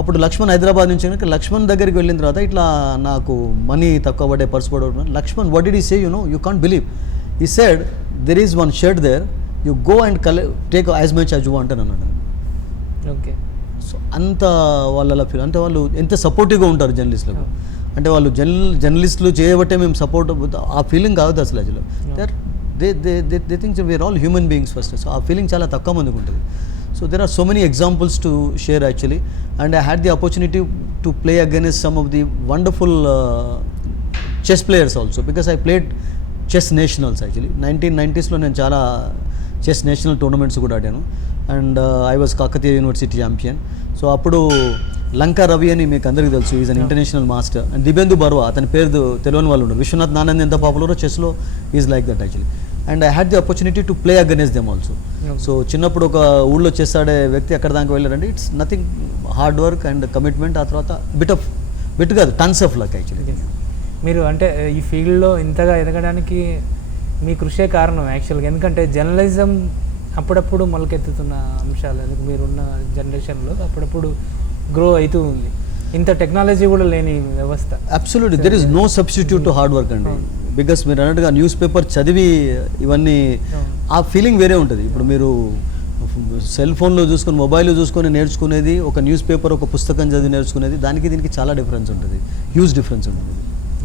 అప్పుడు లక్ష్మణ్ హైదరాబాద్ నుంచి కనుక లక్ష్మణ్ దగ్గరికి వెళ్ళిన తర్వాత ఇట్లా నాకు మనీ తక్కువ పడే పర్స్ పొడగొట్టుకున్నాను. Laxman what did he say, you can't believe, he said there is one shirt there, you go and take as much as you want అని అన్నాడు. ఓకే, సో అంత వాళ్ళ ఫీల్, అంటే వాళ్ళు ఎంత సపోర్టివ్గా ఉంటారు జర్నలిస్టులకు. అంటే వాళ్ళు జర్నలిస్టులు చేయబట్టే మేము సపోర్ట్, ఆ ఫీలింగ్ కాదు అసలు యాక్చువల్గా. They think we are all human beings first. So ఆ ఫీలింగ్ చాలా తక్కువ మందికి ఉంటుంది. So there are so many examples to share actually. And I had the opportunity to play against some of the wonderful chess players also because I played chess nationals actually. 1990s నేను చాలా chess national tournaments కూడా ఆడాను. And I was Kakatiya university champion. So అప్పుడు లంకా రవి అని మీకు అందరికీ తెలుసు, is an international master. And Dibyendu Barua, అతని పేరు తెలియని వాళ్ళు ఉండరు. విశ్వనాథ్ ఆనంద్ ఎంత పాపులరో చెస్లో is like that actually. And I had the opportunity to play against them also. So చిన్నప్పుడు ఒక ఊళ్ళో చెస్ ఆడే వ్యక్తి అక్కడ దాకా వెళ్ళారంటే it's nothing, hard work and commitment. ఆ తర్వాత బిట్ కాదు, టన్స్ ఆఫ్ లక్ యాక్చువల్లీ. మీరు అంటే ఈ ఫీల్డ్లో ఇంతగా ఎదగడానికి మీ కృషే కారణం యాక్చువల్గా. ఎందుకంటే జర్నలిజం అప్పుడప్పుడు మొలకెత్తుతున్న అంశాలు, ఎందుకు మీరున్న జనరేషన్లో అప్పుడప్పుడు గ్రో అవుతూ ఉంది. ఇంత టెక్నాలజీ కూడా లేని వ్యవస్థ. Absolutely there is no substitute to hard work అండి. బికాస్ మీరు అన్నట్టుగా న్యూస్ పేపర్ చదివి ఇవన్నీ ఆ ఫీలింగ్ వేరే ఉంటుంది. ఇప్పుడు మీరు సెల్ ఫోన్లో చూసుకొని, మొబైల్లో చూసుకొని నేర్చుకునేది, ఒక న్యూస్ పేపర్, ఒక పుస్తకం చదివి నేర్చుకునేది, దీనికి చాలా డిఫరెన్స్ ఉంటుంది, హ్యూజ్ డిఫరెన్స్ ఉంటుంది.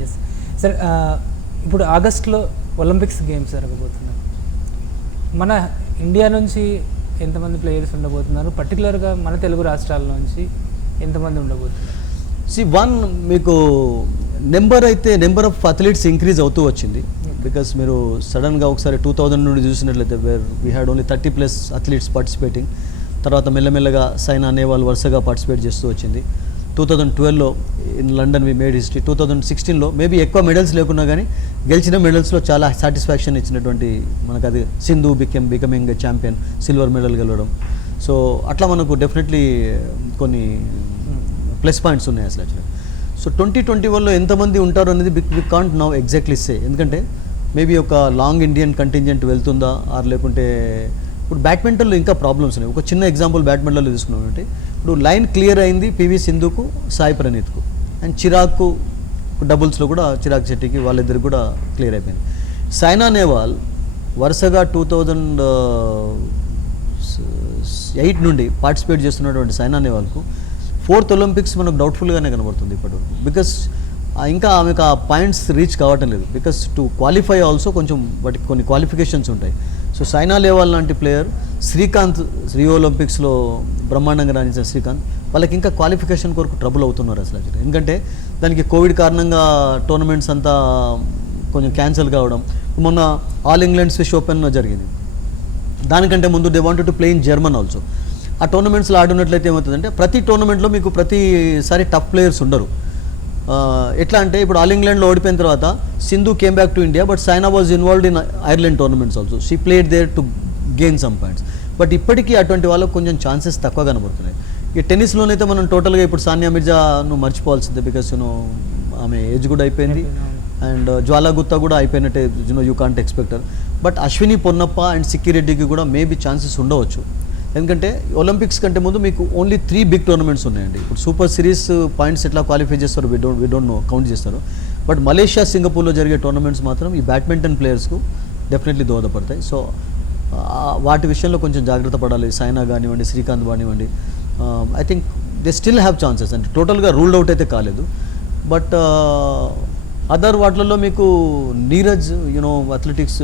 Yes sir. ఇప్పుడు ఆగస్ట్లో ఒలింపిక్స్ గేమ్స్ జరగబోతున్నాయి. మన ఇండియా నుంచి ఎంతమంది ప్లేయర్స్ ఉండబోతున్నారు? పర్టికులర్గా మన తెలుగు రాష్ట్రాల నుంచి ఎంతమంది ఉండబోతున్నారు? మీకు నెంబర్ ఆఫ్ అథ్లీట్స్ ఇంక్రీజ్ అవుతూ వచ్చింది. బికాస్ మీరు సడన్గా ఒకసారి 2000 నుండి చూసినట్లయితే we had only 30+ athletes participating. తర్వాత మెల్లమెల్లగా సైనా నేవాల్ వరుసగా పార్టిసిపేట్ చేస్తూ వచ్చింది. 2012లో in London we made history. 2016లో మేబీ ఎక్కువ మెడల్స్ లేకున్నా కానీ గెలిచిన మెడల్స్లో చాలా సాటిస్ఫాక్షన్ ఇచ్చినటువంటి మనకు అది Sindhu becoming champion, silver medal గెలవడం. సో అట్లా మనకు డెఫినెట్లీ కొన్ని ప్లస్ పాయింట్స్ ఉన్నాయి అసలు యాక్చువల్లీ. సో 2021లో ఎంతమంది ఉంటారు అనేది వి కాంట్ నౌ ఎగ్జాక్ట్లీ సే, ఎందుకంటే మేబీ ఒక లాంగ్ ఇండియన్ కంటింజెంట్ వెళ్తుందా ఆర్ లేకుంటే ఇప్పుడు బ్యాడ్మింటన్లో ఇంకా ప్రాబ్లమ్స్ ఉన్నాయి. ఒక చిన్న ఎగ్జాంపుల్ బ్యాడ్మింటన్లో తీసుకున్నామంటే ఇప్పుడు లైన్ క్లియర్ అయింది పివి సింధుకు, సాయి ప్రణీత్కు, అండ్ చిరాగ్కు డబుల్స్లో కూడా చిరాగ్ శెట్టికి వాళ్ళిద్దరికి కూడా క్లియర్ అయిపోయింది. సైనా నెహ్వాల్ వరుసగా 2008 నుండి పార్టిసిపేట్ చేస్తున్నటువంటి సైనా నెహ్వాల్కు 4th ఒలింపిక్స్ మనకు డౌట్ఫుల్గానే కనబడుతుంది ఇప్పుడు, బికాస్ ఇంకా ఆమెకు ఆ పాయింట్స్ రీచ్ కావటం లేదు. బికాస్ టు క్వాలిఫై ఆల్సో కొంచెం వాటికి కొన్ని క్వాలిఫికేషన్స్ ఉంటాయి. సో సైనా నెహ్వాల్ లాంటి ప్లేయర్, శ్రీకాంత్ రియో ఒలింపిక్స్లో బ్రహ్మాండంగా రాణించిన శ్రీకాంత్, వాళ్ళకి ఇంకా క్వాలిఫికేషన్ కొరకు ట్రబుల్ అవుతున్నారు అసలు. ఎందుకంటే దానికి కోవిడ్ కారణంగా టోర్నమెంట్స్ అంతా కొంచెం క్యాన్సిల్ కావడం. మొన్న ఆల్ ఇంగ్లాండ్ స్విస్ ఓపెన్ జరిగింది, దానికంటే ముందు they wanted to play in German also. ఆ టోర్నమెంట్స్లో ఆడినట్లయితే ఏమవుతుందంటే ప్రతి టోర్నమెంట్లో మీకు ప్రతిసారి టఫ్ ప్లేయర్స్ ఉండరు. ఎట్లా అంటే ఇప్పుడు ఆల్ ఇంగ్లాండ్లో ఓడిపోయిన తర్వాత Sindhu came back to India, but Saina was involved in Ireland tournaments also. She played there to gain some points. But ఇప్పటికీ అటువంటి వాళ్ళకు కొంచెం ఛాన్సెస్ తక్కువ కనబడుతున్నాయి. ఈ టెన్నిస్లోనైతే మనం టోటల్గా ఇప్పుడు సానియా మిర్జాను మర్చిపోవాల్సిందే, బికాస్ ఆమె ఏజ్ కూడా అయిపోయింది, అండ్ జ్వాలా గుత్తా కూడా అయిపోయినట్టే, you can't expect her. But Ashwini Ponnappa and Sikki రెడ్డికి కూడా మేబీ ఛాన్సెస్ ఉండవచ్చు. ఎందుకంటే ఒలింపిక్స్ కంటే ముందు మీకు ఓన్లీ 3 బిగ్ టోర్నమెంట్స్ ఉన్నాయండి. ఇప్పుడు సూపర్ సిరీస్ పాయింట్స్ ఎట్లా క్వాలిఫై చేస్తారో వి డోంట్ నో, కౌంట్ చేస్తారు. బట్ మలేషియా, సింగపూర్లో జరిగే టోర్నమెంట్స్ మాత్రం ఈ బ్యాడ్మింటన్ ప్లేయర్స్కు డెఫినెట్లీ దోహదపడతాయి. సో వాటి విషయంలో కొంచెం జాగ్రత్త పడాలి. సైనా కానివ్వండి, శ్రీకాంత్ కానివ్వండి, I think they still have chances. అంటే టోటల్గా రూల్డ్ అవుట్ అయితే కాలేదు. బట్ అదర్ వాటిలలో మీకు నీరజ్ అథ్లెటిక్స్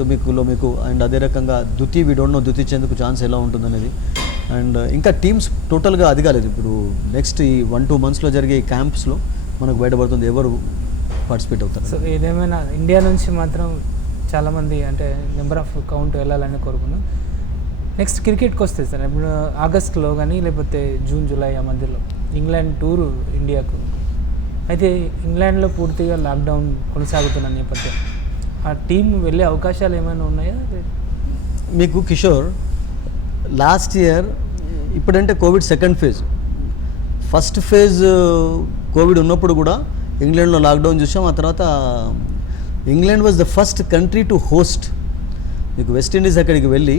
మీకు అండ్ అదే రకంగా దుతి, వీ డోంట్ నో దుతి చెందుకు ఛాన్స్ ఎలా ఉంటుందనేది. అండ్ ఇంకా టీమ్స్ టోటల్గా అది కాలేదు. ఇప్పుడు నెక్స్ట్ ఈ 1-2 monthsలో జరిగే ఈ క్యాంప్స్లో మనకు బయటపడుతుంది ఎవరు పార్టిసిపేట్ అవుతారు. సో ఏదేమైనా ఇండియా నుంచి మాత్రం చాలామంది అంటే నెంబర్ ఆఫ్ కౌంట్ వెళ్ళాలని కోరుకున్నాం. నెక్స్ట్ క్రికెట్కి వస్తే సార్, ఇప్పుడు ఆగస్ట్లో కానీ లేకపోతే జూన్, జూలై ఆ మధ్యలో ఇంగ్లాండ్ టూరు ఇండియాకు. అయితే ఇంగ్లాండ్లో పూర్తిగా లాక్డౌన్ కొనసాగుతున్న నేపథ్యం ఆ టీం వెళ్ళే అవకాశాలు ఏమైనా ఉన్నాయా? మీకు కిషోర్, లాస్ట్ ఇయర్ ఇప్పుడంటే Covid second phase, first phase Covid ఉన్నప్పుడు కూడా ఇంగ్లాండ్లో లాక్డౌన్ చూసాం. ఆ తర్వాత England was the first country to host. మీకు వెస్టిండీస్ అక్కడికి వెళ్ళి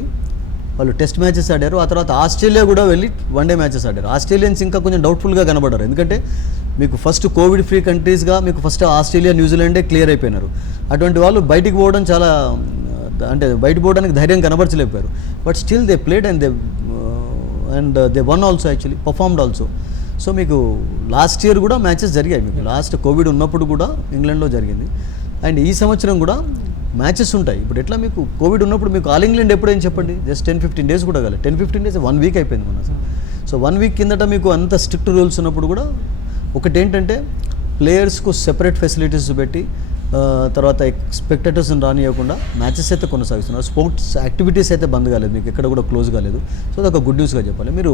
వాళ్ళు టెస్ట్ మ్యాచెస్ ఆడారు. ఆ తర్వాత ఆస్ట్రేలియా కూడా వెళ్ళి వన్డే మ్యాచెస్ ఆడారు. ఆస్ట్రేలియన్స్ ఇంకా కొంచెం డౌట్ఫుల్గా కనబడ్డారు, ఎందుకంటే మీకు ఫస్ట్ కోవిడ్ ఫ్రీ కంట్రీస్గా మీకు ఫస్ట్ ఆస్ట్రేలియా, న్యూజిలాండే క్లియర్ అయిపోయినారు. అటువంటి వాళ్ళు బయటికి పోవడం చాలా అంటే బయటకు పోవడానికి ధైర్యం కనబరచలేకపోయారు. But still they played and they won also, actually performed also. So మీకు లాస్ట్ ఇయర్ కూడా మ్యాచెస్ జరిగాయి. మీకు లాస్ట్ కోవిడ్ ఉన్నప్పుడు కూడా ఇంగ్లాండ్లో జరిగింది. అండ్ ఈ సంవత్సరం కూడా మ్యాచెస్ ఉంటాయి. ఇప్పుడు ఎట్లా మీకు కోవిడ్ ఉన్నప్పుడు మీకు ఆల్ ఇంగ్లాండ్ ఎప్పుడైనా చెప్పండి, జస్ట్ 10-15 days కూడా కాలేదు. 10-15 days 1 week అయిపోయింది మన. సో 1 week కిందట మీకు అంత స్ట్రిక్ట్ రూల్స్ ఉన్నప్పుడు కూడా ఒకటి ఏంటంటే ప్లేయర్స్కు సెపరేట్ ఫెసిలిటీస్ పెట్టి తర్వాత స్పెక్టేటర్స్ని రానియకుండా మ్యాచెస్ అయితే కొనసాగిస్తున్నారు. స్పోర్ట్స్ యాక్టివిటీస్ అయితే బంద్ కాలేదు, మీకు ఎక్కడ కూడా క్లోజ్ కాలేదు. సో అదొక గుడ్ న్యూస్గా చెప్పాలి. మీరు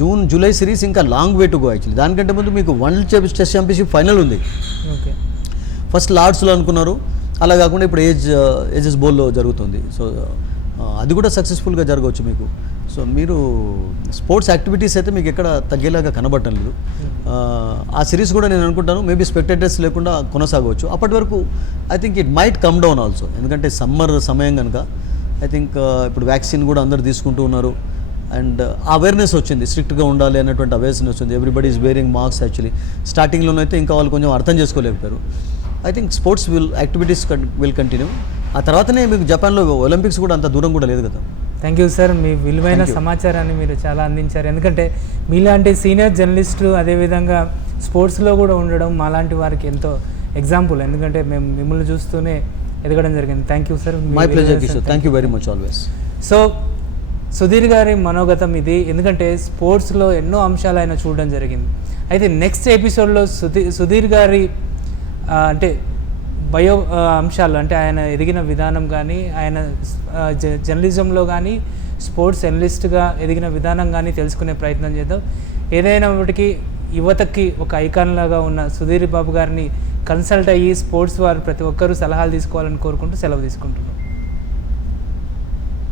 జూన్, జూలై సిరీస్ ఇంకా long way to go actually. దానికంటే ముందు మీకు వరల్డ్ టెస్ట్ ఛాంపియన్షిప్ ఫైనల్ ఉంది. ఓకే, ఫస్ట్ లార్డ్స్లో అనుకున్నారు, అలా కాకుండా ఇప్పుడు ఏజెస్ బౌల్లో జరుగుతుంది. సో అది కూడా సక్సెస్ఫుల్గా జరగవచ్చు మీకు. సో మీరు స్పోర్ట్స్ యాక్టివిటీస్ అయితే మీకు ఎక్కడ తగ్గేలాగా కనబడటం లేదు. ఆ సిరీస్ కూడా నేను అనుకుంటాను మేబీ స్పెక్టేటర్స్ లేకుండా కొనసాగవచ్చు. అప్పటి వరకు I think it might come down also, ఎందుకంటే సమ్మర్ సమయం కనుక. ఐ థింక్ ఇప్పుడు వ్యాక్సిన్ కూడా అందరు తీసుకుంటూ ఉన్నారు, అండ్ అవేర్నెస్ వచ్చింది, స్ట్రిక్ట్గా ఉండాలి అనేటువంటి అవేర్నెస్ వచ్చింది. Everybody is wearing mask. Actually స్టార్టింగ్లోనైతే ఇంకా వాళ్ళు కొంచెం అర్థం చేసుకోలేకపోయారు. I think sports activities will continue. ఆ తర్వాతనే మీకు జపాన్లో ఒలింపిక్స్ కూడా అంత దూరం కూడా లేదు కదా. థ్యాంక్ యూ సార్, మీ విలువైన సమాచారాన్ని మీరు చాలా అందించారు. ఎందుకంటే మీలాంటి సీనియర్ జర్నలిస్టు అదేవిధంగా స్పోర్ట్స్లో కూడా ఉండడం మాలాంటి వారికి ఎంతో ఎగ్జాంపుల్. ఎందుకంటే మేము మిమ్మల్ని చూస్తూనే ఎదగడం జరిగింది. Thank you sir. My pleasure Kishore, thank you very much always. So Sudheer గారి మనోగతం ఇది, ఎందుకంటే స్పోర్ట్స్లో ఎన్నో అంశాలు ఆయన చూడడం జరిగింది. అయితే నెక్స్ట్ ఎపిసోడ్లో సుధీర్ గారి అంటే బయో అంశాలు, అంటే ఆయన ఎదిగిన విధానం కానీ, ఆయన జర్నలిజంలో కానీ, స్పోర్ట్స్ జర్నలిస్ట్గా ఎదిగిన విధానం కానీ తెలుసుకునే ప్రయత్నం చేద్దాం. ఏదైనప్పటికీ యువతకి ఒక ఐకాన్ లాగా ఉన్న సుధీర్ బాబు గారిని కన్సల్ట్ అయ్యి స్పోర్ట్స్ వారు ప్రతి ఒక్కరూ సలహాలు తీసుకోవాలని కోరుకుంటూ సెలవు తీసుకుంటున్నాం.